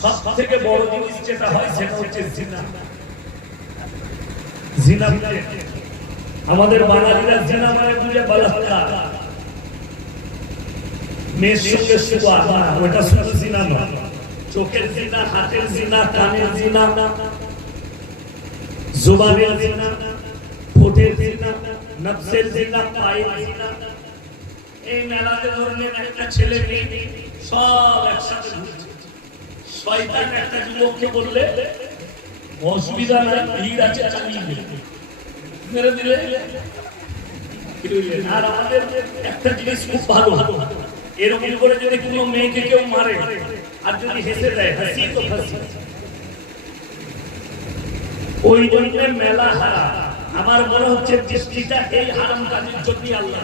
সবথেকে বড় জিনিস যেটা হয় সেটা হচ্ছে জিনা। জিনা আমাদের বাঙালিরা জিনা মানে বুঝে বলাৎকার, মেয়ের সঙ্গে শুয়া না, ওটা শুধু জিনা নয়, চোখের জিনা, হাতের জিনা, কানের জিনা, জুবানের জিনা, ঠোঁটের জিনা, নফসের জিনা, পায়ের জিনা। এই মেলাতে ধরনের একটা ছেলে মেয়ে সব একসাথে ঘুরছে। শয়তান একটা যুবককে বললে অসুবিধা নাই, ভিড় আছে, চালিয়ে মেরে দিলে। আর আমাদের একটা জিনিস খুব ভালো, এরকম করে যদি কোনো মেয়েকে কেউ মারে আর যদি হেসে দেয়, হাসি তো হাসি। ওই জন্য মেলা হারাম। আমার মনে হচ্ছে দৃষ্টিটা এই হারাম কাজের জন্য আল্লাহ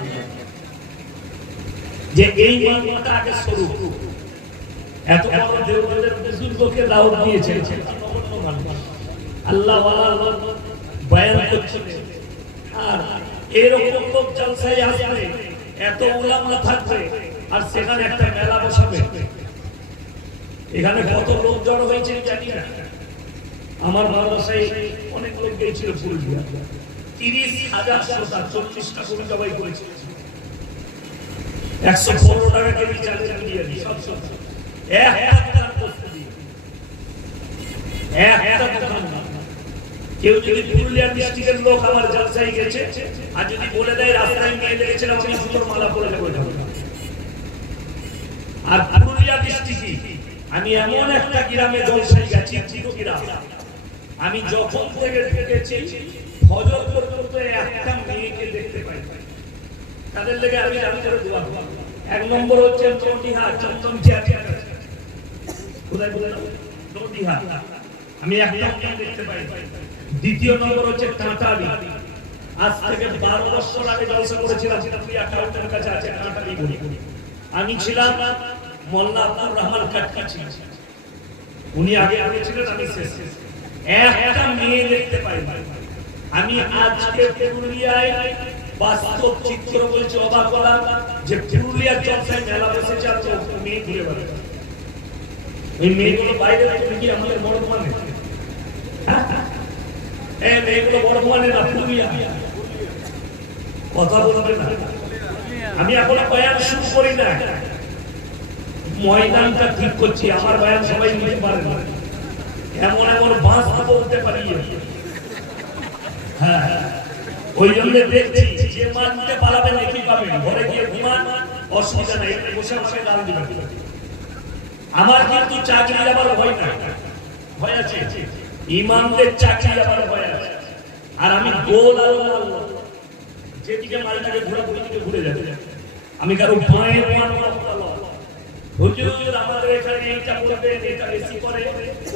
যে এই মানটা আগে শুরু। এত বড় দেওবন্দের বুজুর্গকে দাওয়াত দিয়েছেন আল্লাহ ওয়ালা বয়ান করছেন, আর এরকম লোক জলসায় আসবে, এত উলামা থাকবে, আর সেখানে একটা মেলা বসাবে। এখানে কত লোক জড়ো হয়েছে জানি না। আমার মাদ্রাসায় অনেক লোক গিয়েছিল পুরুলিয়া, 30,000 শ্রোতা, 40টা কবি জবাই করেছিল, 115 টাকা কেজি চালের বিরিয়ানি, সব শ্রোতা কেউ যদি পুরুলিয়া ডিস্ট্রিক্টের লোক আমার জলসায় গেছে আর যদি বলে দেয় রাস্তায় নিয়ে লেগেছিলাম আমি সুন্দর মালা পরে যাবো, আর পুরুলিয়া ডিস্ট্রিক্টে আমি এমন একটা গ্রামে জলসায় গেছি, আমি যখন থেকে ঢুকেছি ফজর পর্যন্ত একটা মেয়েকে দেখতে পাই। তাদের লেগে আমি রাতের দোয়া, 1 নম্বর হচ্ছে চন্ডিহা চন্দন চেয়ার, কোথায় বলে চন্ডিহা, আমি একটা দেখতে পাই। দ্বিতীয় নম্বর হচ্ছে কাঁটালি, আজ থেকে 12 বছর আগে জলসা করেছিলাম, অ্যাকাউন্টের কাছে আছে কাঁটালি বলি। আমি ছিলাম মোল্লা আব্দুর রহমান কাটকাছি, উনি আগে ছিলেন, আমি শেষ। একটা মেয়ে দেখতে পাই। আমি আজকে পুরুলিয়ায় বাস্তব চিত্র বলছি, অবাক হলাম যে পুরুলিয়ার জলসায় মেলা বসেছে আর মেয়ে ঘুরে বেড়াচ্ছে। এই মেয়েগুলো বাইরে কি আমাদের বর্ধমানে? এই মেয়েগুলো বর্ধমানে না, পুরুলিয়া। কথা বলবে না, আমি এখনো বয়ান শুরু করি না, ময়দানটা ঠিক করছি। আমার বয়ান সবাই নিতে পারে না, এমন এমন বাঁশ বলতে পারি। হ্যাঁ, ওই জন্য দেখছি যে মানতে পারবেন একই পাবেন, ঘরে গিয়ে ঘুমান, অসুবিধা নাই, বসে বসে গাল দিবেন। আমার কিন্তু চাকরি আবার ভয় না, ভয় আছে ইমামদের চাকরি আবার ভয় আছে। আর আমি গোল আল্লাহ, যেদিকে মালটাকে ঘুরে ওইদিকে ঘুরে যাবে। আমি কারো ভয়ে হুজুর আমাদের এখানে এইটা বলবেন, এটা বেশি করে,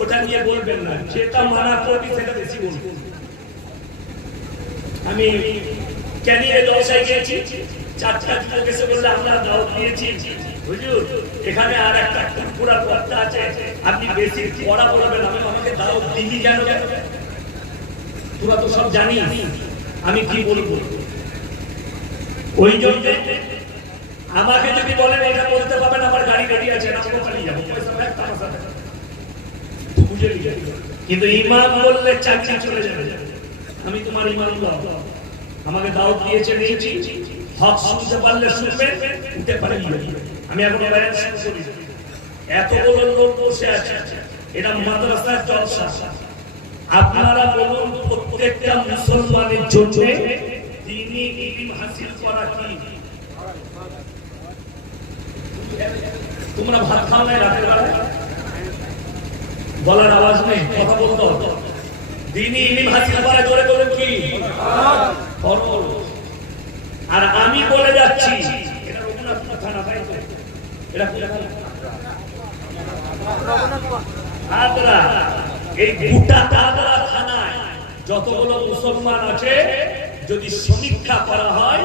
ওটা নিয়ে বলবেন না, যেটা মানা করবি সেটা বেশি বলবেন। আমি ক্যানিয়ে জলসায় গিয়েছি, 4টা যুবক এসে বললে আমরা দাওয়াত দিয়েছি হুজুর, এখানে আর একটা পুরা পথটা আছে, আপনি বেশি পড়া বলবেন। আমি আমাকে দাওয়াত দিলি কেন? তোরা তো সব জানিস, আমি কি বলবো? ওই জন্য আমাকে যদি বলেন এটা বলতে পারবেন, আমার গাড়ি রেডি আছে, না কোনো পালিয়ে যাবো, বুঝে নিয়ে। কিন্তু ইমাম বললে চাকরি চলে যাবে। আমি তোমার ইমাম, আমাকে দাওয়াত দিয়েছে, নিয়েছি, হক শুনতে পারলে শুনবেন, উঠে পারে। আমি এখন বয়ান শুরু করি, এতগুলো লোক বসে আছে, এটা মাদ্রাসার জলসা। আপনারা বলুন প্রত্যেকটা মুসলমানের জন্য দ্বীনি ইলম হাসিল করা কি? তোমরা ভাত খাও নাই রাতের বেলায়? গলার আওয়াজ নেই, কথা বলতে হবে। দ্বীনি ইলম হাসিল করা জোরে বলুন কি? আর আমি বলে যাচ্ছি, এটা রঘুনাথপুর থানা, তাই তো? এটা আদ্রা, এই গোটা আদ্রা থানায় যতগুলো মুসলমান আছে, যদি সমীক্ষা করা হয়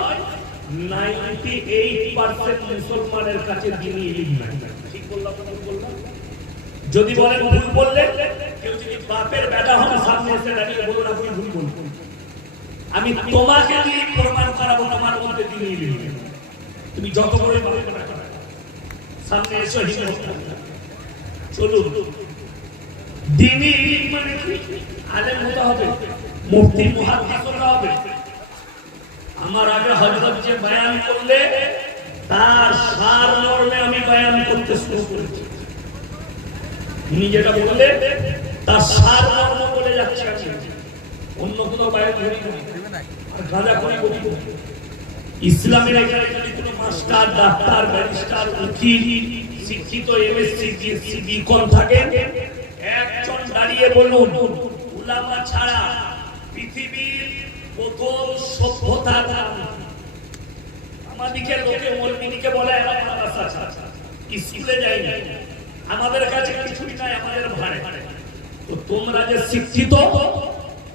98% মুসলমানের কাছে দ্বীনি ইলম নাই। ঠিক বললাম না? বললাম। যদি বলেন ভুল বললেন, কেউ যদি বাপের বেটা হন সামনে এসে দাঁড়িয়ে বলুন আপনি ভুল বলুন, আমি তোমাকে দিয়ে প্রমাণ করাবো তোমার মধ্যে দ্বীনি ইলম নেই। তুমি যত বড়ই বাপের বেটা সামনে এসে চলুন দ্বীনি ইলম মানে কি? আলেম হতে হবে, মুফতি মুহাদ্দিস হতে হবে। আমার আগে হযরত যে বয়ান করলে তার সারমর্মে আমি বয়ান করতে শুরু করেছি। উনি যেটা বললে তার সারমর্ম বলে যাচ্ছে, অন্য কোনো বয়ান করি না, আর গাঁজা করি বলি না। ইসলামের এখানে যদি কোনো মাস্টার, ডাক্তার, ব্যারিস্টার, উকিল, শিক্ষিত এমএসসি, বিএসসি, বিকম থাকে, একজন দাঁড়িয়ে বলুন উলামা ছাড়া পৃথিবীর প্রথম সভ্যতার নাম। আমাদেরকে লোকে মৌলবীকে বলে স্কুলে যাই না, আমাদের কাছে কিছুই নাই, আমাদের ভাড়ে। তো তোমরা যে শিক্ষিত,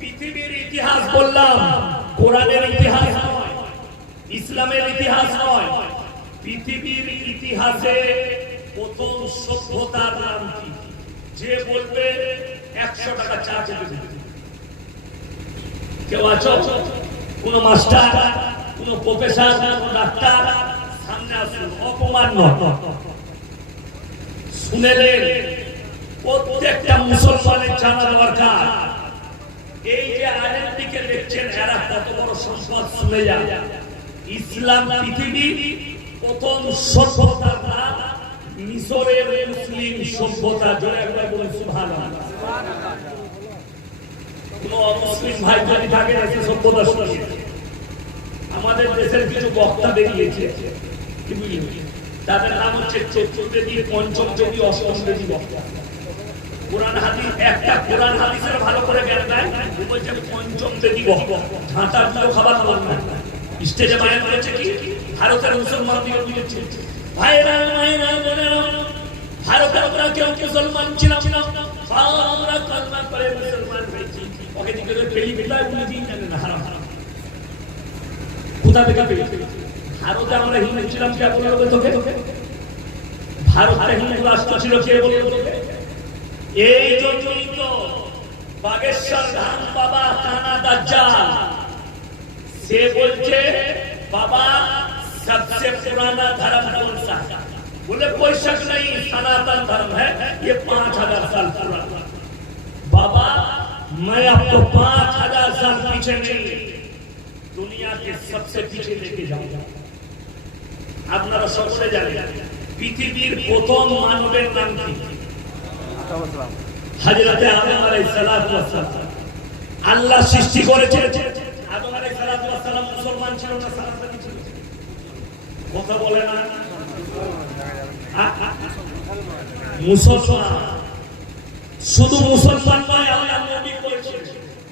পৃথিবীর ইতিহাস বললাম, কোরআনের ইতিহাস নয়, ইসলামের ইতিহাস নয়, পৃথিবীর ইতিহাসে প্রথম সভ্যতার নাম কি? যে বলবে 100 টাকা চা খেতে দেবে। কেউ আছো? কোন মাস্টার, কোন প্রফেসর, কোন ডাক্তার সামনে আসুন, অপমান নয়। শুনেলেন, প্রত্যেকটা মুসলমানের জানা দরকার এই যে আলেমদিকে দেখছেন এরা কত বড় সম্পদ। শুনে যান, ইসলাম পৃথিবীর প্রথম সভ্যতার নাম মিশরের মুসলিম সভ্যতা। জোরে একবার বলুন সুবহানাল্লাহ। কোন অমুসলিম ভাই যদি থাকে সে সভ্যতা শুনিয়ে। আমাদের দেশের কিছু বক্তা বেরিয়েছে, কি বুঝলি, তাদের নাম হচ্ছে চতুর্বেদী, পঞ্চম বেদী, অষ্টম বেদী বক্তা। কোরআন হাদিস, একটা কোরআন হাদিসের ভালো করে জ্ঞান নাই, বলছে পঞ্চম বেদী বক্তা। ঝাঁটার গুলো খাবার খাবার না। স্টেজে বয়ান করেছে কি ভারতের মুসলমান দিকে বুঝেছে, ভাইরা মায়েরা বোনেরা, ভারতে আমরা কেউ মুসলমান ছিলাম না, আমরা কালমা করে মুসলমান হয়েছি। ওকে দিকে পেলি বেলায় উনি দিন জানেন না, হারাম হারাম কোথা থেকে পেয়েছে? ভারতে আমরা হিন্দু ছিলাম, কে বললো তোকে? ভারতে হিন্দু রাষ্ট্র ছিল, কে বললো তোকে? এই জন্যই তো বাগেশ্বর ধাম বাবা কানা দাজ্জাল से बोलते बाबा सबसे पुराना धर्म कौन सा? बोले कोई शक नहीं, सनातन धर्म है, ये 5000 साल पुराना। बाबा मैं आपको 5000 साल पीछे नहीं, दुनिया के सबसे पीछे लेके जाऊंगा। আপনারা সকলে জানেন পৃথিবীর প্রথম মানবের নাম কি? হযরত আদম আলাইহিস সালাতু ওয়াস সালাম। আল্লাহ সৃষ্টি করেছেন। আদম আলাইহিস সালাতু ওয়াস সালাম মুসলমান ছিল না, সালাত ছিল? কথা বলে না, মুসলমান। শুধু মুসলমান নয়, আল্লাহ নবী করেছিলেন।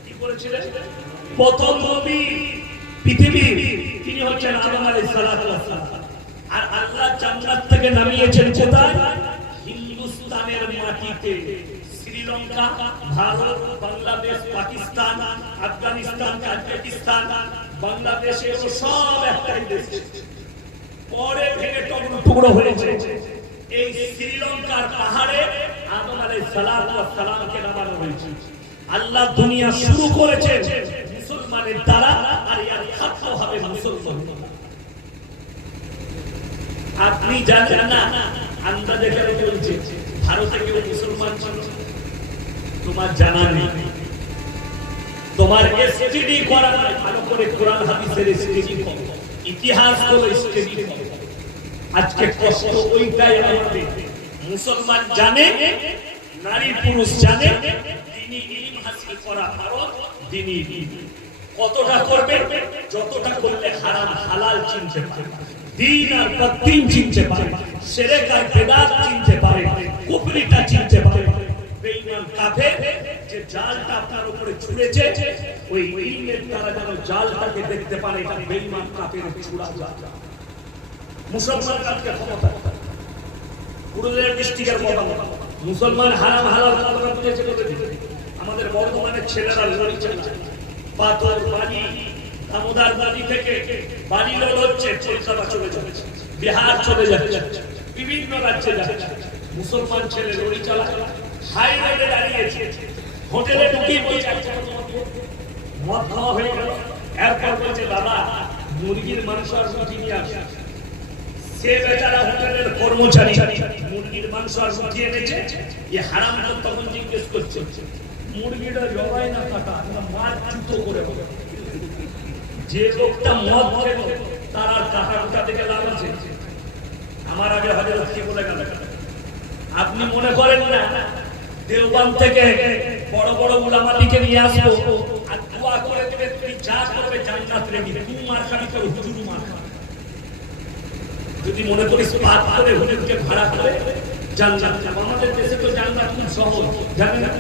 কি করেছিলেন? প্রথম নবী পৃথিবীর তিনি হচ্ছেন আদম আলাইহিস সালাতু ওয়াস সালাম। আর আল্লাহ জান্নাত থেকে নামিয়েছেন কোথায়? হিন্দুস্তানের মাটিতে। শ্রীলঙ্কা, ভারত, বাংলাদেশ, পাকিস্তান, আফগানিস্তান, কাজাকিস্তান, বাংলাদেশ, এগুলো সব একটাই দেশ। পরে ভেঙে টুকরো হয়েছে। এই শ্রীলঙ্কার পাহাড়ে আদম আলাইহিস সালাতু ওয়াস সালামকে নামানো হয়েছে। আল্লাহ দুনিয়া শুরু করেছেন মুসলমানের দ্বারা, আর এর খাদ্য হবে মুসলমান। আপনি জানেন না, আমরা দেখে বলছি ভারতে কেউ মুসলমান ছিল? তোমার জানা নেই, তোমার স্টাডি করা নাই। ভালো করে কোরআন হাদিসের স্টাডি করো, ইতিহাস গুলো স্টাডি করো। আজকে কষ্ট ওইটাই আমাদের। মুসলমান জানে, নারী পুরুষ জানে, দ্বীনি ইলম হাসিল করা ফরজ। দ্বীনি ইলম কতটা করবে? যতটা করলে হারাম হালাল চিনতে পারে, দ্বীন আর বাতিল চিনতে পারে, শিরক আর বিদআত চিনতে পারে, কুফরিটা চিনতে পারে। বেঈমান কাফের যে জালটা আপনার উপরে ছুঁড়েছে, ওই ইলমের দ্বারা যেন জালটাকে দেখতে পারে, এটা বেঈমান কাফের ছুঁড়া জাল। মুসলমান কালকে ক্ষমতা, পুরুলিয়া ডিস্ট্রিক্টের কথা, মুসলমান হারাম হালাল কথা বুঝেছে বলে আমাদের বর্তমানের ছেলেরা লড়ি চালাচ্ছে। পাথর বাড়ি, দামোদর নদী থেকে বাড়ি লোড হচ্ছে, কলকাতা চলে যাচ্ছে, বিহার চলে যাচ্ছে, বিভিন্ন রাজ্যে যাচ্ছে। মুসলমান ছেলে লড়ি চালায়, হাই রোডে দাঁড়িয়েছে, হোটেলে ঢুকিয়ে বলছে মদ খাওয়া হয়ে গেল। এরপর বলছে বাবা মুরগির মাংস আর রুটি নিয়ে আসে। সে বেচারা হোটেলের কর্মচারী মুরগির মাংস আর রুটি এনেছে, এই হারাম তখন জিজ্ঞেস করছে মুরগিটা জবাই না কাটা মাছ জুতো করে বলে। যে লোকটা মদ খেলো তার আর কাটা থেকে লাভ আছে? আমার আগে হযরত কি বলে গেল, আপনি মনে করেন না দেওবন্দ থেকে বড় বড় উলামাদিকে নিয়ে আসবো আর দোয়া করে দেবে তুমি যা করবে জান্নাত রেডি, তুমি মার খাবি তো হুজুর মার খাবে। যদি মনে করিস পাপ করে হুজুরকে ভাড়া করে জান্নাত, আমাদের দেশে তো জান্নাত খুব সহজ, জানেন না?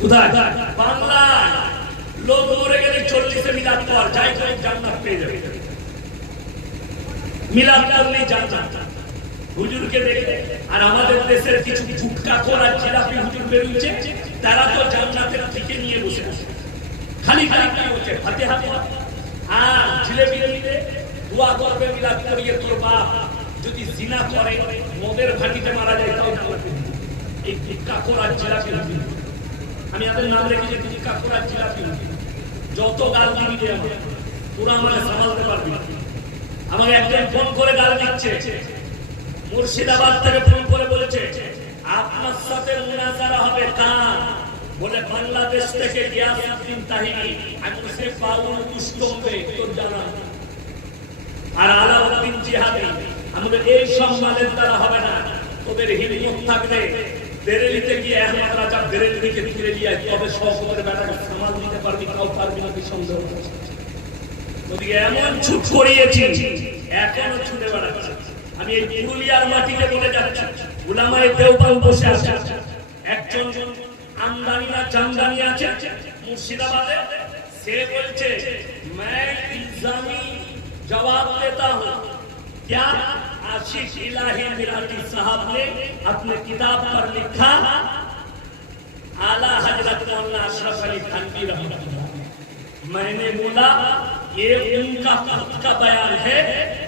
কোথায়? বাংলায় লোক মরে গেলে 40-এ মিলাদ পর যাই করে জান্নাত পেয়ে যাবে, মিলাদ করলেই জান্নাত। হুজুরকে দেখে আর আমাদের দেশের কিছু গুটকাখোর আর জিলাপি হুজুর বেরিয়েছে, তারা তো জান্নাতের থেকে নিয়ে বসে বসে খালি খালি কি হচ্ছে ফাতিহা আর জিলেবি দিলে দোয়া করবে মিলাদ করিয়ে তোর বাপ যদি জিনা করে মদের ভাটিতে মারা যায় তাও জান্নাতে দিবে। এই গুটকাখোর আর জিলাপি হুজুর, আমি আপনাদের নাম রেখেছি গুটকাখোর আর জিলাপি হুজুর। যত গাল দিবি দে আমার, পুরো আমাকে সামালতে পারবি না। আমাকে একজন ফোন করে গাল দিচ্ছে, মুর্শিদাবাদ থেকে ফোন করে বলেছে আপনার সাথে মুনাজারা হবে কার? বলে বাংলাদেশ থেকে গিয়াসউদ্দিন তাহিরি। আমি সে পাউল মুস্তফে তোর জানা আর আলাউদ্দিন জিহাদি। আমাদের এই সম্মানের দ্বারা হবে না, তোদের হিম্মত থাকলে বেরেলিতে গিয়ে আহমদ রাজা বেরেলিকে ফিরে গিয়ে তবে সহজে বেটাকে সামাল দিতে পারবি, কাউ পারবি না কি সন্দেহ? ওদিকে এমন ছুট করিয়েছি এখনো ছুটে বেড়াচ্ছে। আমি এই পুরুলিয়ার মাটিতে বলে যাচ্ছি, উলামায়ে দেওবন্দ বসে আছে, একজন আমদানি না জামদানি আছে মুর্শিদাবাদে, সে বলছে मैं इल्जामी जवाब देता हूं क्या आशिक इलाही मिराटी साहब ने अपने किताब पर लिखा आला हजरत मौलाना अशरफ अली थानवी रहमतुल्लाह। मैंने बोला ये उनका खुद का बयान है,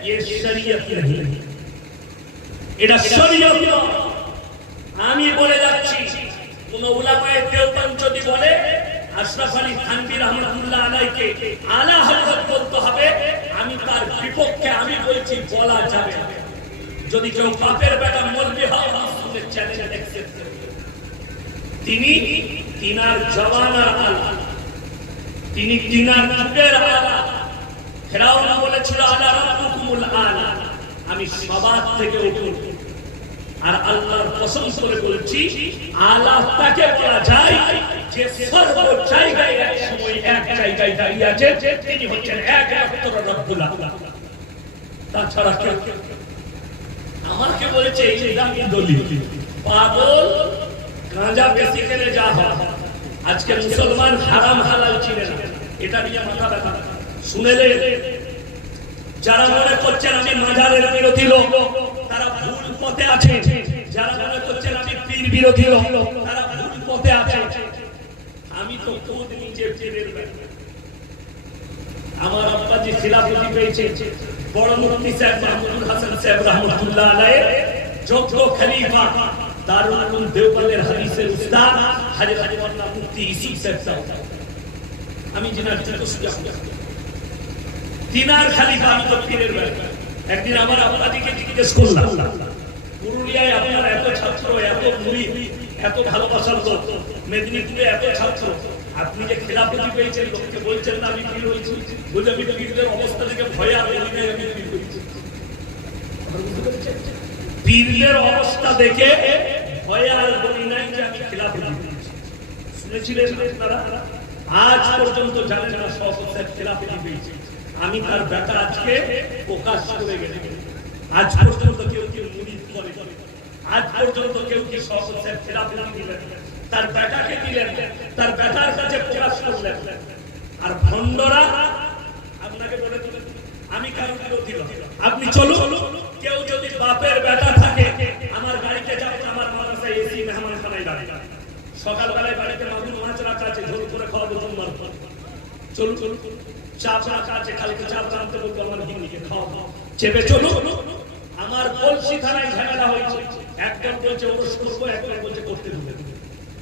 ये शरीयत नहीं, এটা শরীয়ত নয়। আমি বলে যাচ্ছি কোন উলামায়ে দেওবন্দ যদি বলে আশরাফ আলী থানভী রাহমাতুল্লাহ আলাইহিকে আলা হযরত বলতে হবে, আমি তার বিপক্ষে আমি বলছি বলা যাবে না। যদি কেউ বাপের বেটা মরবে হয় আসলে চ্যালেঞ্জ অ্যাকসেপ্ট করবে। তিনি তিনার জওয়ানার আলা, তিনি তিনার যুগের আলা। ফেরাউন বলেছিল আলা রাব্বুকুমুল আলা, আমি সবার থেকে উপর। আর আল্লাহর কসম করে বলছি আল্লাহ তাকে বলা যায় যে সর্ব জায়গায় এক সময় এক জায়গায় দাঁড়িয়ে আছে, তিনি হচ্ছেন একমাত্র রব্বুল আলামিন। তাছাড়া কেউ আমাকে বলেছে এই দামি দলিল পাগল গাঁজা বেশি খেলে যা হয়। আজকে মুসলমান হারাম হালাল চিনে না, এটা নিয়ে মাথা ব্যথা। শুনেলে যারা মনে করছেন আমি মাজারের বিরোধী লোক তারা ভুল পথে আছে, যারা মনে করছেন আমি পীর বিরোধী লোক তারা ভুল পথে আছে। আমি তো খুদ নিজে জেলের ব্যাপার। আমার আব্বাজি খিলাফতি পেয়েছে বড় মুফতি সাহেব মাহমুদুল হাসান সাহেব রহমতুল্লাহ আলাইহি, যোগ্য খলিফা দারুল উলুম দেওবন্দের হাদিসের উস্তাদ হযরত মাওলানা মুফতি ইউসুফ সাহেব। আমি জিনার তিনার খালিফা, আমি তো পীরের ব্যাপার। একদিন আমার আব্বাজিকে জিজ্ঞেস করলাম পুরুলিয়ায় আপনার এত ছাত্র, এত মুরিদ, এত ভালোবাসার লোক, মেদিনীপুরে এত ছাত্র, আপনি যে খিলাফতি পেয়েছেন লোককে বলছেন না আমি পীর হয়েছি? বলে আমি পীরদের অবস্থা থেকে ভয়ে আমি পীর হয়েছি। পীরদের অবস্থা দেখে ভয়ে আর বলি নাই যে আমি খিলাফতি পেয়েছি। শুনেছিলেন আপনারা? আজ পর্যন্ত জানেন না শওকত সাহেব খিলাফতি পেয়েছে। আমি তার বেটা আজকে প্রকাশ করে গেছি। আজ পর্যন্ত কেউ কেউ মুরিদ করে, আজ পর্যন্ত কেউ কি শওকত সাহেব খিলাফতি দিলেন, তার বেটাকে দিলেন, তার বেটার কাছে প্রকাশ করলেন। আর ভণ্ডরা আপনাকে বলে দিলেন আমি কারো বিরোধী নই, আপনি চলুন। কেউ যদি বাপের বেটা থাকে আমার বাড়িতে যাবেন, আমার মাদ্রাসায় এসি মেহমানখানায় দাঁড়িয়ে সকালবেলায় বাড়িতে মাগুর মাছ রাখা আছে, ঝোল করে খাওয়াবো জুম্মার পর। চলুন চলুন, চাপ রাখা আছে, কালকে চাপ জানতে বলবো আমার গিন্নিকে খাওয়াবো, চেপে চলুন। আমার কলসি থানায় ঝামেলা হয়েছে, একজন বলছে ওরস করবো, একজন বলছে করতে দেবে।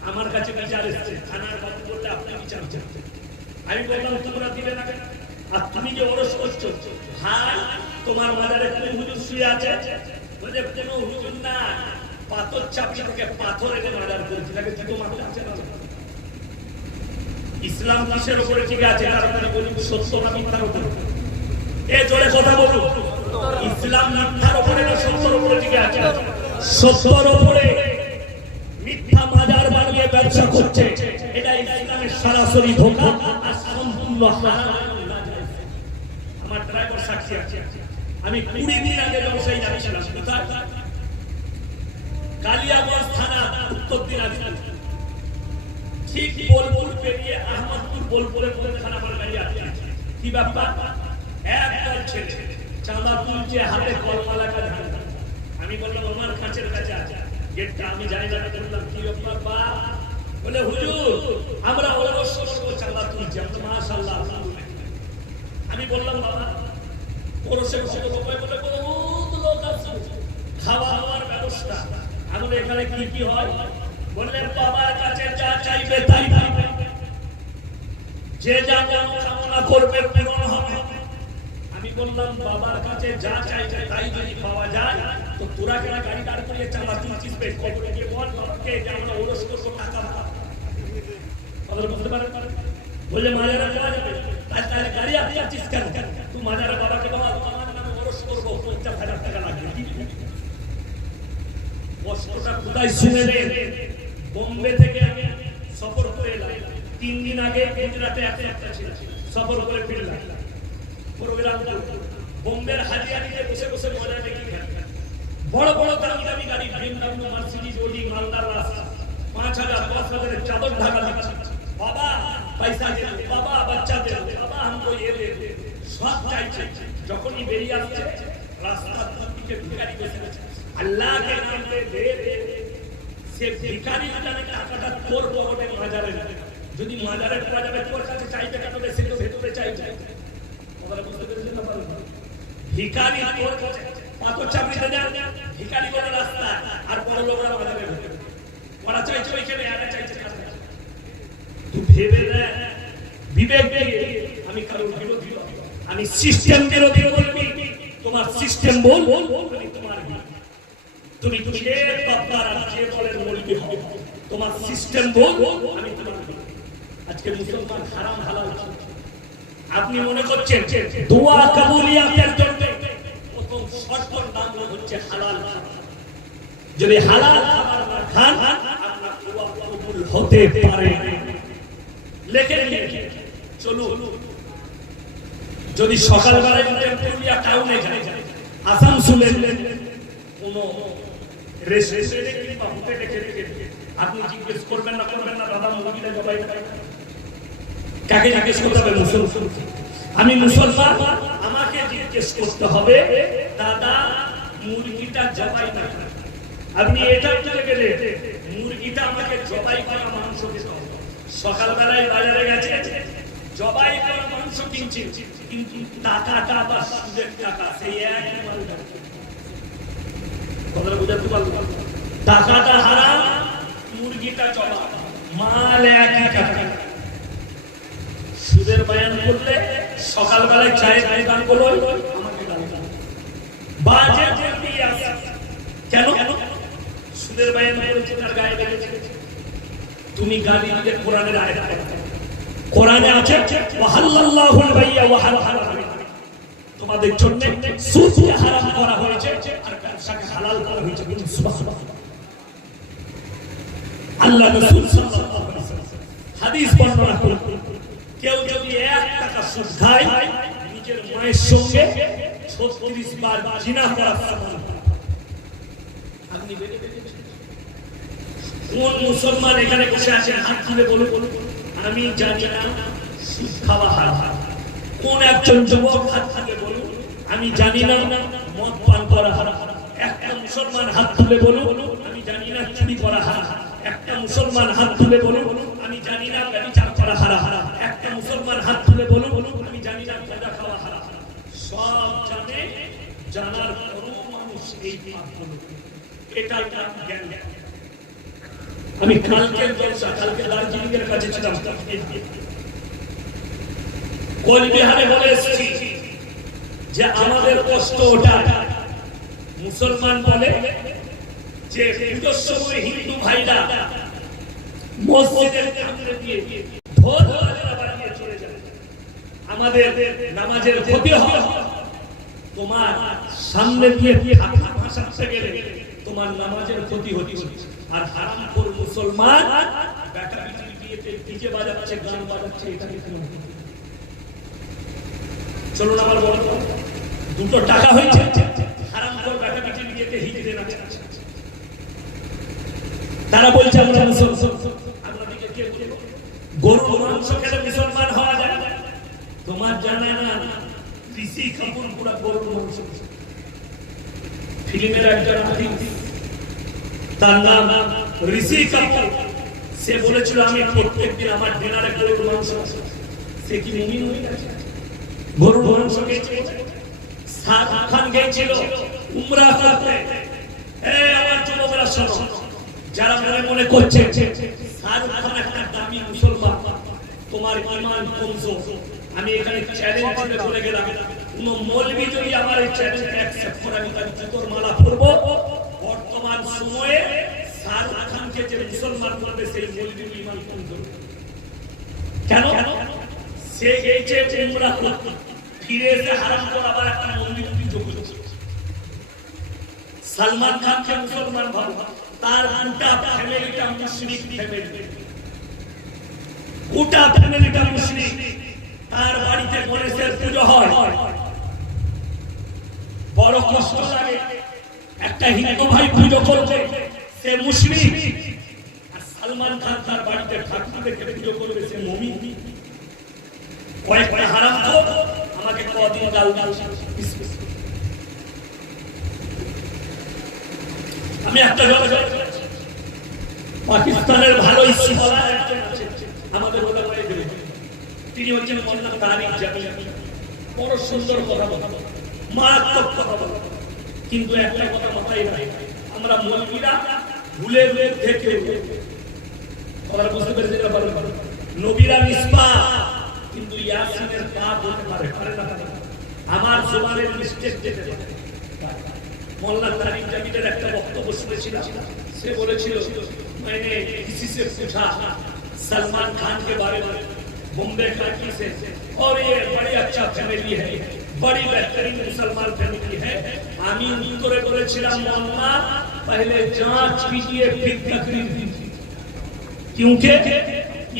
আমার কাছে বিচার এসছে, থানার বাবু বললে আপনি বিচার চাচ্ছেন। আমি বললাম তোমরা দিবে না, আর তুমি যে ওরস করছো ভাই তোমার মাজারে কোন হুজুর শুয়ে আছে? বলে কোনো হুজুর না, পাথর চাপিয়ে থেকে পাথর এনে মাজার করেছে, তাকে জুতো মারতে আছে না। ইসলাম কিসের উপরে ঠিক আছে? তারা বলুন সত্য না মিথ্যার উপরে? এ জোরে কথা বলুন, ইসলাম মিথ্যার উপরে না সত্যের উপরে ঠিক আছে? সত্যের উপরে। মিথ্যা মাজার বানিয়ে ব্যবসা করছে, এটা ইসলামের সরাসরি ধোঁকা আর সম্পূর্ণ হারাম। আমার ড্রাইভার সাক্ষী আছে, আমি 20 দিন আগে ব্যবসায়ী যাচ্ছিলাম কোথায়? কালিয়াগঞ্জ থানা, উত্তর দিনাজপুর। ঠিক বোলপুর পেরিয়ে আহমদপুর বোলপুরের মধ্যে আমার গাড়ি আছে। কি ব্যাপার? একদল ছেলে চাঁদা তুলছে, হাতে কলমা লাগা ঝান্ডা। আমি বললাম আমার কাছের কাছে আছে, গেটটা আমি জানি না। বললাম কি ব্যাপার বা? বলে হুজুর আমরা অবশ্য চাঁদা তুলছি। মাশাআল্লাহ। আমি বললাম বাবা পরশে বলে বহুত লোক আছে, খাওয়া দাওয়ার ব্যবস্থা। আমি এখানে কি কি হয়? বললেন বাবার কাছে যা চাইবে তাই পাবে, যে যা কামনা করবে পূরণ হবে। আমি বললাম বাবার কাছে যা চাইবে তাই যদি পাওয়া যায় তো তোরা কেন গাড়ি দাঁড় করিয়ে চাঁদা তুলছিস? কবরে গিয়ে বল বাবাকে যে আমরা ওরস করবো, টাকা কথা বুঝতে পারেন? বললে মাজারে পাওয়া যাবে, তাহলে গাড়ি আপনি যাচ্ছিস কেন? তুই মাজারে বাবাকে বাবা আমার নামে ওরস করবো, 50,000 টাকা লাগবে। কষ্টটা কোথায় শুনে নেন? বোম্বে থেকে আমি সফর করে এলাম, 3 দিন আগে গুজরাটে একটা ছিল, সফর করে ফিরলাম। প্রোগ্রাম বোম্বের হাজিয়ারিতে বসে বসে মজা দেখি। বড় বড় দামি দামি গাড়ি, BMW, মার্সিডিজ, অডি, মালদার রাস্তা, 5,000 10,000 চাদর ঢাকা দিচ্ছে। বাবা পয়সা দে, বাবা বাচ্চা দে, বাবা हमको ये दे, সব চাইছে। যখনই বেরিয়ে আসছে রাস্তার দিকে ভিখারি বসে আছে, আল্লাহ के नाम पे दे दे। সে ভিখারি জানে টাকাটা তোর পকেটে মাজারে, যদি মাজারে পাওয়া যাবে তোর কাছে চাইবে কেন? সে তো ভেতরে চাইবে। কথা বুঝতে পেরেছেন না? ভিখারি তোর কাছে পাথর চাপিয়ে দেয়, ভিখারি বলে রাস্তা, আর বড় লোকরা মাজারে ঢোকে। ওরা চাইছে ওইখানে, আগে চাইছে কাছে। তুই ভেবে দেখ, বিবেক দিয়ে। আমি কারোর বিরোধী, আমি সিস্টেম বিরোধী বলবি। তোমার সিস্টেম বল, আমি তোমার তুমি যে তত্ত্বার আর যে বলের বলবি হবে। তোমার সিস্টেম বল, আমি তোমার। আজকে মুসলমান হারাম হালাল, আপনি মনে করছেন দোয়া কবুলিয়াতের জন্য প্রথম শর্তর নাম হচ্ছে হালাল। যদি হালাল খাবার না খান আপনার দোয়া কবুল হতে পারে। লেখে নিয়ে চলুন। যদি সকালবেলায় পুরুলিয়া টাউনে যায়, আসানসোলের কোন রেস্টুরেন্টে কিংবা হোটেলে খেতে খেতে আপনি জিজ্ঞেস করবেন না দাদা মুরগিটা জবাই কাকে জিজ্ঞেস করতে হবে? মুসলমান। আমি মুসলমান, আমাকে জিজ্ঞেস করতে হবে দাদা মুরগিটা জবাই না। আপনি এটা চলে গেলে মুরগিটা আমাকে জবাই করা মাংস দিতে হবে। সকালবেলায় বাজারে গেছে, জবাই করা মাংস কিনছে, কিন্তু টাকাটা বা সুদের টাকা সেই একই মাল। কথাটা বুঝাতে পারলো? টাকাটা হারাম, মুরগিটা জবাই, মাল একই টাকা। সুদের বয়ান করলে সকালবেলায় চায়ের দোকান গুলো আমাকে বাজে দিয়ে আসে। কেন? সুদের বয়ান করেছে, তার গায়ে লেগেছে। তুমি গালি দিতে কোরআনের আয়াত পড়ো। কোরআনে আছে ওয়াহাল্লাল্লাহুল বাইয়া ওয়া হারাম, তোমাদের জন্য সুদকে হারাম করা হয়েছে আর ব্যবসাকে হালাল করা হয়েছে। সুবহানাল্লাহ। আল্লাহ রাসূল সাল্লাল্লাহু আলাইহি ওয়াসাল্লাম হাদিস বর্ণনা করেন, কেউ যদি 1 টাকা সুদ খায় নিজের মায়ের সঙ্গে 36 বার জিনা করার সমান। আপনি কোন মুসলমান এখানে বসে আছেন হাত তুলে বলুন আমি জানি না সুদ খাওয়া হারাম? কোন একজন যুবক হাত তুলে বলুন আমি জানি না মদ পান করা হারাম? একটা মুসলমান হাত তুলে বলুন আমি জানি না চুরি করা হারাম? একটা মুসলমান হাত তুলে বলুন আমি জানি না ব্যভিচার করা হারাম? একটা মুসলমান হাত তুলে বলুন আমি জানি না গাঁজা খাওয়া হারাম? সব জানে, জানার পরও মানুষ এই পাপগুলো, এটা জ্ঞান। আমি কালকে দার্জিলিং এর কাছে ছিলাম, কোচবিহারে বলে এসেছি যে আমাদের কষ্ট ওটা। মুসলমান বলে যে পুজোর সময় হিন্দু ভাইরা মসজিদের সামনে দিয়ে ঢোল বাজনা বাজিয়ে চলে যায়, আমাদের নামাজের ক্ষতি হয়। তোমার সামনে দিয়ে ভাষাতে গেলে তোমার নামাজের ক্ষতি হচ্ছে। আর হারামখোর মুসলমান বেটা বিটির বিয়েতে ডিজে বাজাচ্ছে, গান বাজাচ্ছে, এটা কি? চলুন আমার বলব, দুটো টাকা হয়েছে, হারামখোর বেটা বিটির বিয়েতে হিজড়ে নাচছে। তারা বলছে আমরা মুসলমান। আপনাদেরকে কে বলবো গরুর মাংস খেলে মুসলমান হওয়া যায়? তোমার জানা না ঋষি কাপুর পুরা গরুর মাংস। ফিল্মের একজন আর্টিস্ট, তার নাম ঋষি কাপুর, সে বলেছিল আমি প্রত্যেকদিন আমার ডিনারে গরুর মাংস। সে কি মুমিন হয়ে গেছে? গরুর মাংস খেয়েছে। শাহরুখ খান গিয়েছিল উমরা করতে। আমার যুবকরা শোনো, যারা মনে মনে করছে শাহরুখ খান একটা দামি মুসলমান, তোমার ঈমান কমজোর, আমি এখানে চ্যালেঞ্জ করে বলে গেলাম, কোন মৌলবি যদি আমার এই চ্যালেঞ্জ অ্যাকসেপ্ট করে, আমি তার জুতোর মালা পরব। বর্তমান সময়ে শাহরুখ খানকে যে মুসলমান করবে সেই মৌলবির ঈমান কমজোর। কেন? সে গেছে উমরা করতে, ফিরে এসে হারাম করে আবার একটা মন্দির পুজো করেছে। সালমান খানকে মুসলমান ভাবে, তার গোটা ফ্যামিলিটা মুশরিক ফ্যামিলি, গোটা ফ্যামিলিটা মুশরিক। তার বাড়িতে গণেশের পুজো হয়, বড় কষ্ট লাগে। একটা হিন্দু ভাই পুজো করবে, সে মুশরিক। আর সালমান খান তার বাড়িতে ঠাকুর দেখে পুজো করবে, সে মুমিন। কয়েকটা হারামখোর আমাকে কদিন গাল দিয়েছে। আমি একটা পাকিস্তানের ভালো স্কলার একজন আছে, আমাদের ওটা বলে দেবে, তিনি হচ্ছেন মোল্লা তারিক জামিল। বড় সুন্দর কথা বলে, মারাত্মক কথা বলে, কিন্তু একটা কথা মাথায় রাখে, আমরা মৌলবীরা ভুলে থেকে কথা বুঝতে পেরেছি। নবীরা মিসবাহ, কিন্তু ইয়াসিনের পাপ হতে পারে, পারে না? আমার জবানের মিস্টেক যেতে পারে। মোল্লা তারিক জামিলের একটা বক্তব্য শুনেছিলাম, সে বলেছিল मैंने किसी से पूछा सलमान खान के बारे में, बॉम्बे लड़की से, और ये बड़ी अच्छा फैमिली है, बड़ी बेहतरीन मुसलमान फैमिली है। আমি উত্তরে বলেছিলাম, মোল্লা पहले जांच कीजिए फिर तकरीर दीजिए, क्योंकि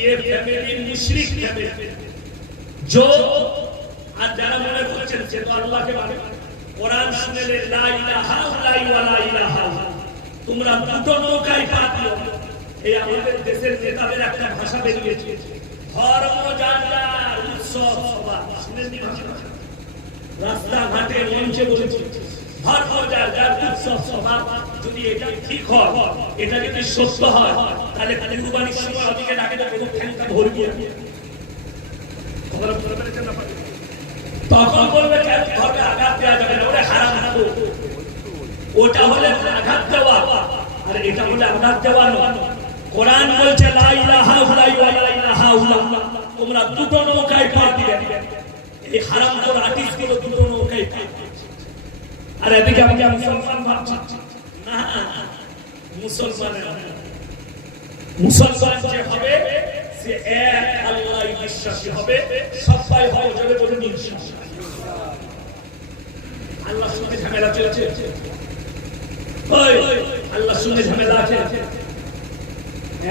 ये फैमिली मुशरिक फैमिली जो आज যারা মনে করছেন যে তো আল্লাহকে মানে কোরআন শুনলে লা ইলাহা ইল্লাল্লাহ ওয়া লা ইলাহা, তোমরা দুটো নৌকায় পা দিও। এই আমাদের দেশের নেতাদের একটা ভাষা বেরিয়েছে, ধর্ম যার উৎসব সভা, শুনেননি ভাষা? রাস্তাঘাটে মঞ্চে বলেছে ধর্ম যার উৎসব সভা। যদি এটা ঠিক হয়, এটা যদি সত্য হয়, তাহলে কুরবানির সময় ওদিকে ডাকে তো কোনো ঠ্যাংটা ধরবে, খবর বলতে পেরেছেন না? তখন বলবে কেন ধর্মে আঘাত দেওয়া যাবে না, ওরে হারাম। ওটা হলে আঘাত দেওয়া, আর এটা হলে আঘাত দেওয়া নয়। কোরআন বলছে লা ইলাহা ইল্লাল্লাহ ওয়া লা ইলাহা ইল্লাল্লাহ, তোমরা দুটো নৌকায় পা দিবে। এই হারামখোর আর্টিস্ট গুলো দুটো নৌকায় পা দিচ্ছে। আর এদিকে আমাকে মুসলমান ভাবছে না, মুসলমান যে হবে সে এক আল্লাহ বিশ্বাসী হবে, সবাই হবে জোরে বলে ইনশাআল্লাহ। আল্লাহর সঙ্গে ঝামেলা চলছে, ওই আল্লাহর সঙ্গে ঝামেলা আছে,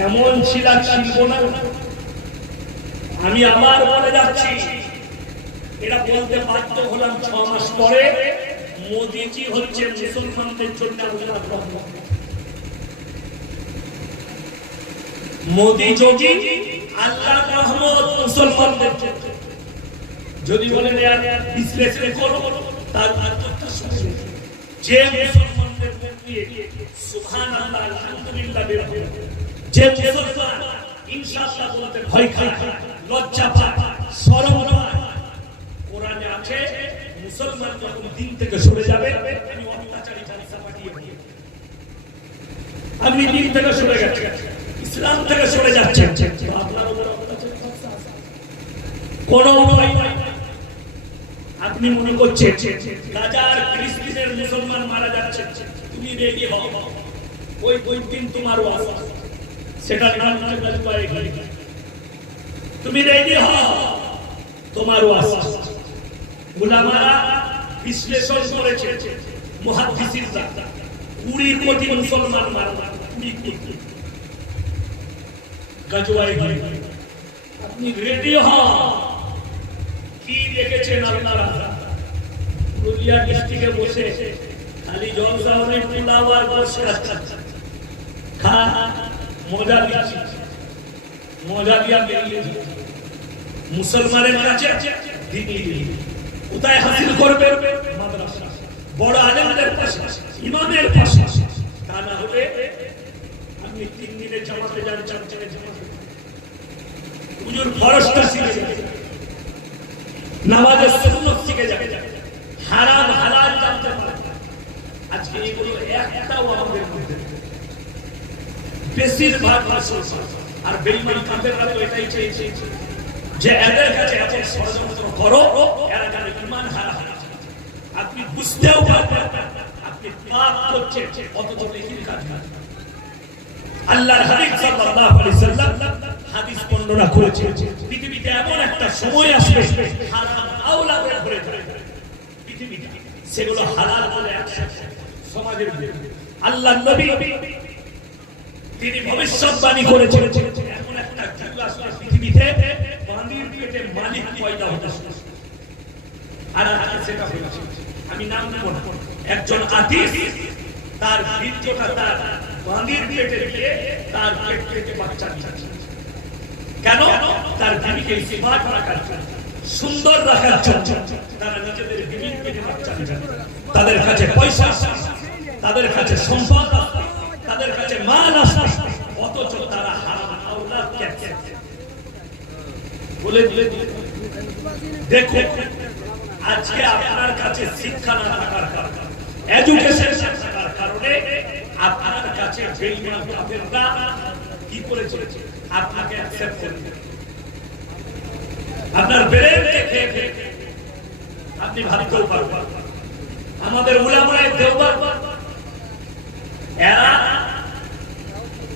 এমন ছিলা ছিল না। আমি আবার বলে যাচ্ছি, এটা বলতে বাধ্য হলাম 6 মাস পরে, মোদিজি হচ্ছে মুসলমানদের জন্য আল্লাহর রহমত। মোদি যোগী আল্লাহর রহমত মুসলমানদের জন্য। যদি বলেন বিশ্লেষণ করো, তার অর্থটা শুনুন। যে মুসলমানদের মধ্যে সুবহানাল্লাহ আলহামদুলিল্লাহ বের হয়, যে মুসলমান ইনশাআল্লাহ বলতে ভয় খায়, লজ্জা পায়, শরম পায়, কোরআনে আছে মুসলমান যখন দিন থেকে সরে যাবে, আমি অত্যাচারী জাতিকে পাঠিয়ে দেব। আপনি দিন থেকে সরে গেছেন, ইসলাম থেকে সরে যাচ্ছেন, আপনার উপর অত্যাচার কোন উপায় নাই। আপনি আপনি মনে করছেন গাজা আর ফিলিস্তিনের মুসলমান মারা যাচ্ছে, তুমি রেডি হও, ওই দিন তোমারও আসা, সেটার নাম হচ্ছে গাজওয়ায়ে হিন্দ। তুমি রেডি হও, তোমারও আসা। উলামারা বিশ্লেষণ করেছে, মুহাদ্দিসিনরা 20 কোটি মুসলমান মারা, 20 কোটি গাজওয়ায়ে হিন্দ। আপনি রেডি হও। কি দেখেছেন আপনারা? পুরুলিয়া ডিস্ট্রিক্টে বসে খালি জলসা হবে, পোলাও আর গোশ খাচ্ছে, খা মজা দিচ্ছি, মজা দিয়া বেরিয়ে মুসলমানের কাছে কোথায় হাসিল করবে? মাদ্রাসা, বড় আলেমদের পাশে, ইমামের পাশে। তা না হলে আপনি 3 দিনে জামাতে যান, 4 দিনে জামাতে, হুজুর ফরজটা শিখে যাবে, নামাজের সুন্নাত শিখে যাবে, হারাম হালাল জানতে পারবে। আজকে এগুলো একটাও আমাদের মধ্যে, বেশিরভাগ মুসলমান আর বেঈমান কাফেররা তো এটাই চেয়েছে যে এদের কাছে এত ষড়যন্ত্র করো, এরা যেন ঈমান হারা হয়। আপনি বুঝতেও পারবেন আপনি পাপ করছেন, অথচ নেকির কাজ না। আল্লাহর হাবিব সাল্লাল্লাহু আলাইহি সাল্লাম হাদিস বর্ণনা করেছেন, পৃথিবীতে এমন একটা সময় আসবে হারাম আওলাদ ধরে ধরে পৃথিবীতে সেগুলো হালাল বলে একসাথে সমাজের বিরুদ্ধে। আল্লাহর নবী তিনি ভবিষ্যৎবাণী করেছেন, এমন একটা যুগ আসবে পৃথিবীতে বাঁদির পেটে মালিক পয়দা হতে শুরু। আর আজকে সেটা হয়েছে, আমি নাম নেব না, একজন আতিশ তার বীর্যটা তার বাঁদির পেটে দিয়ে তার পেট থেকে বাচ্চা নিচ্ছে। কেন? তার বিবিকে স্মার্ট রাখার জন্য, সুন্দর রাখার জন্য। তারা নিজেদের বিবির পেটে বাচ্চা নিচ্ছে, তাদের কাছে পয়সা, তাদের কাছে সম্পদ, তাদের কাছে মাল আছে, অথচ তারা হারাম আওলাদকে বলে দিলে। দেখুন আজকে আপনার কাছে শিক্ষা না থাকার কারণে, এডুকেশন না থাকার কারণে আপনার কাছে বেঈমান কাফেররা কি করেছে? আপনাকে অ্যাকসেপ্ট করেছে। আপনার ব্রেনকে খেয়ে আপনি ভাবতেও পারবেন। আমাদের উলামায়ে দেওবন্দ এরা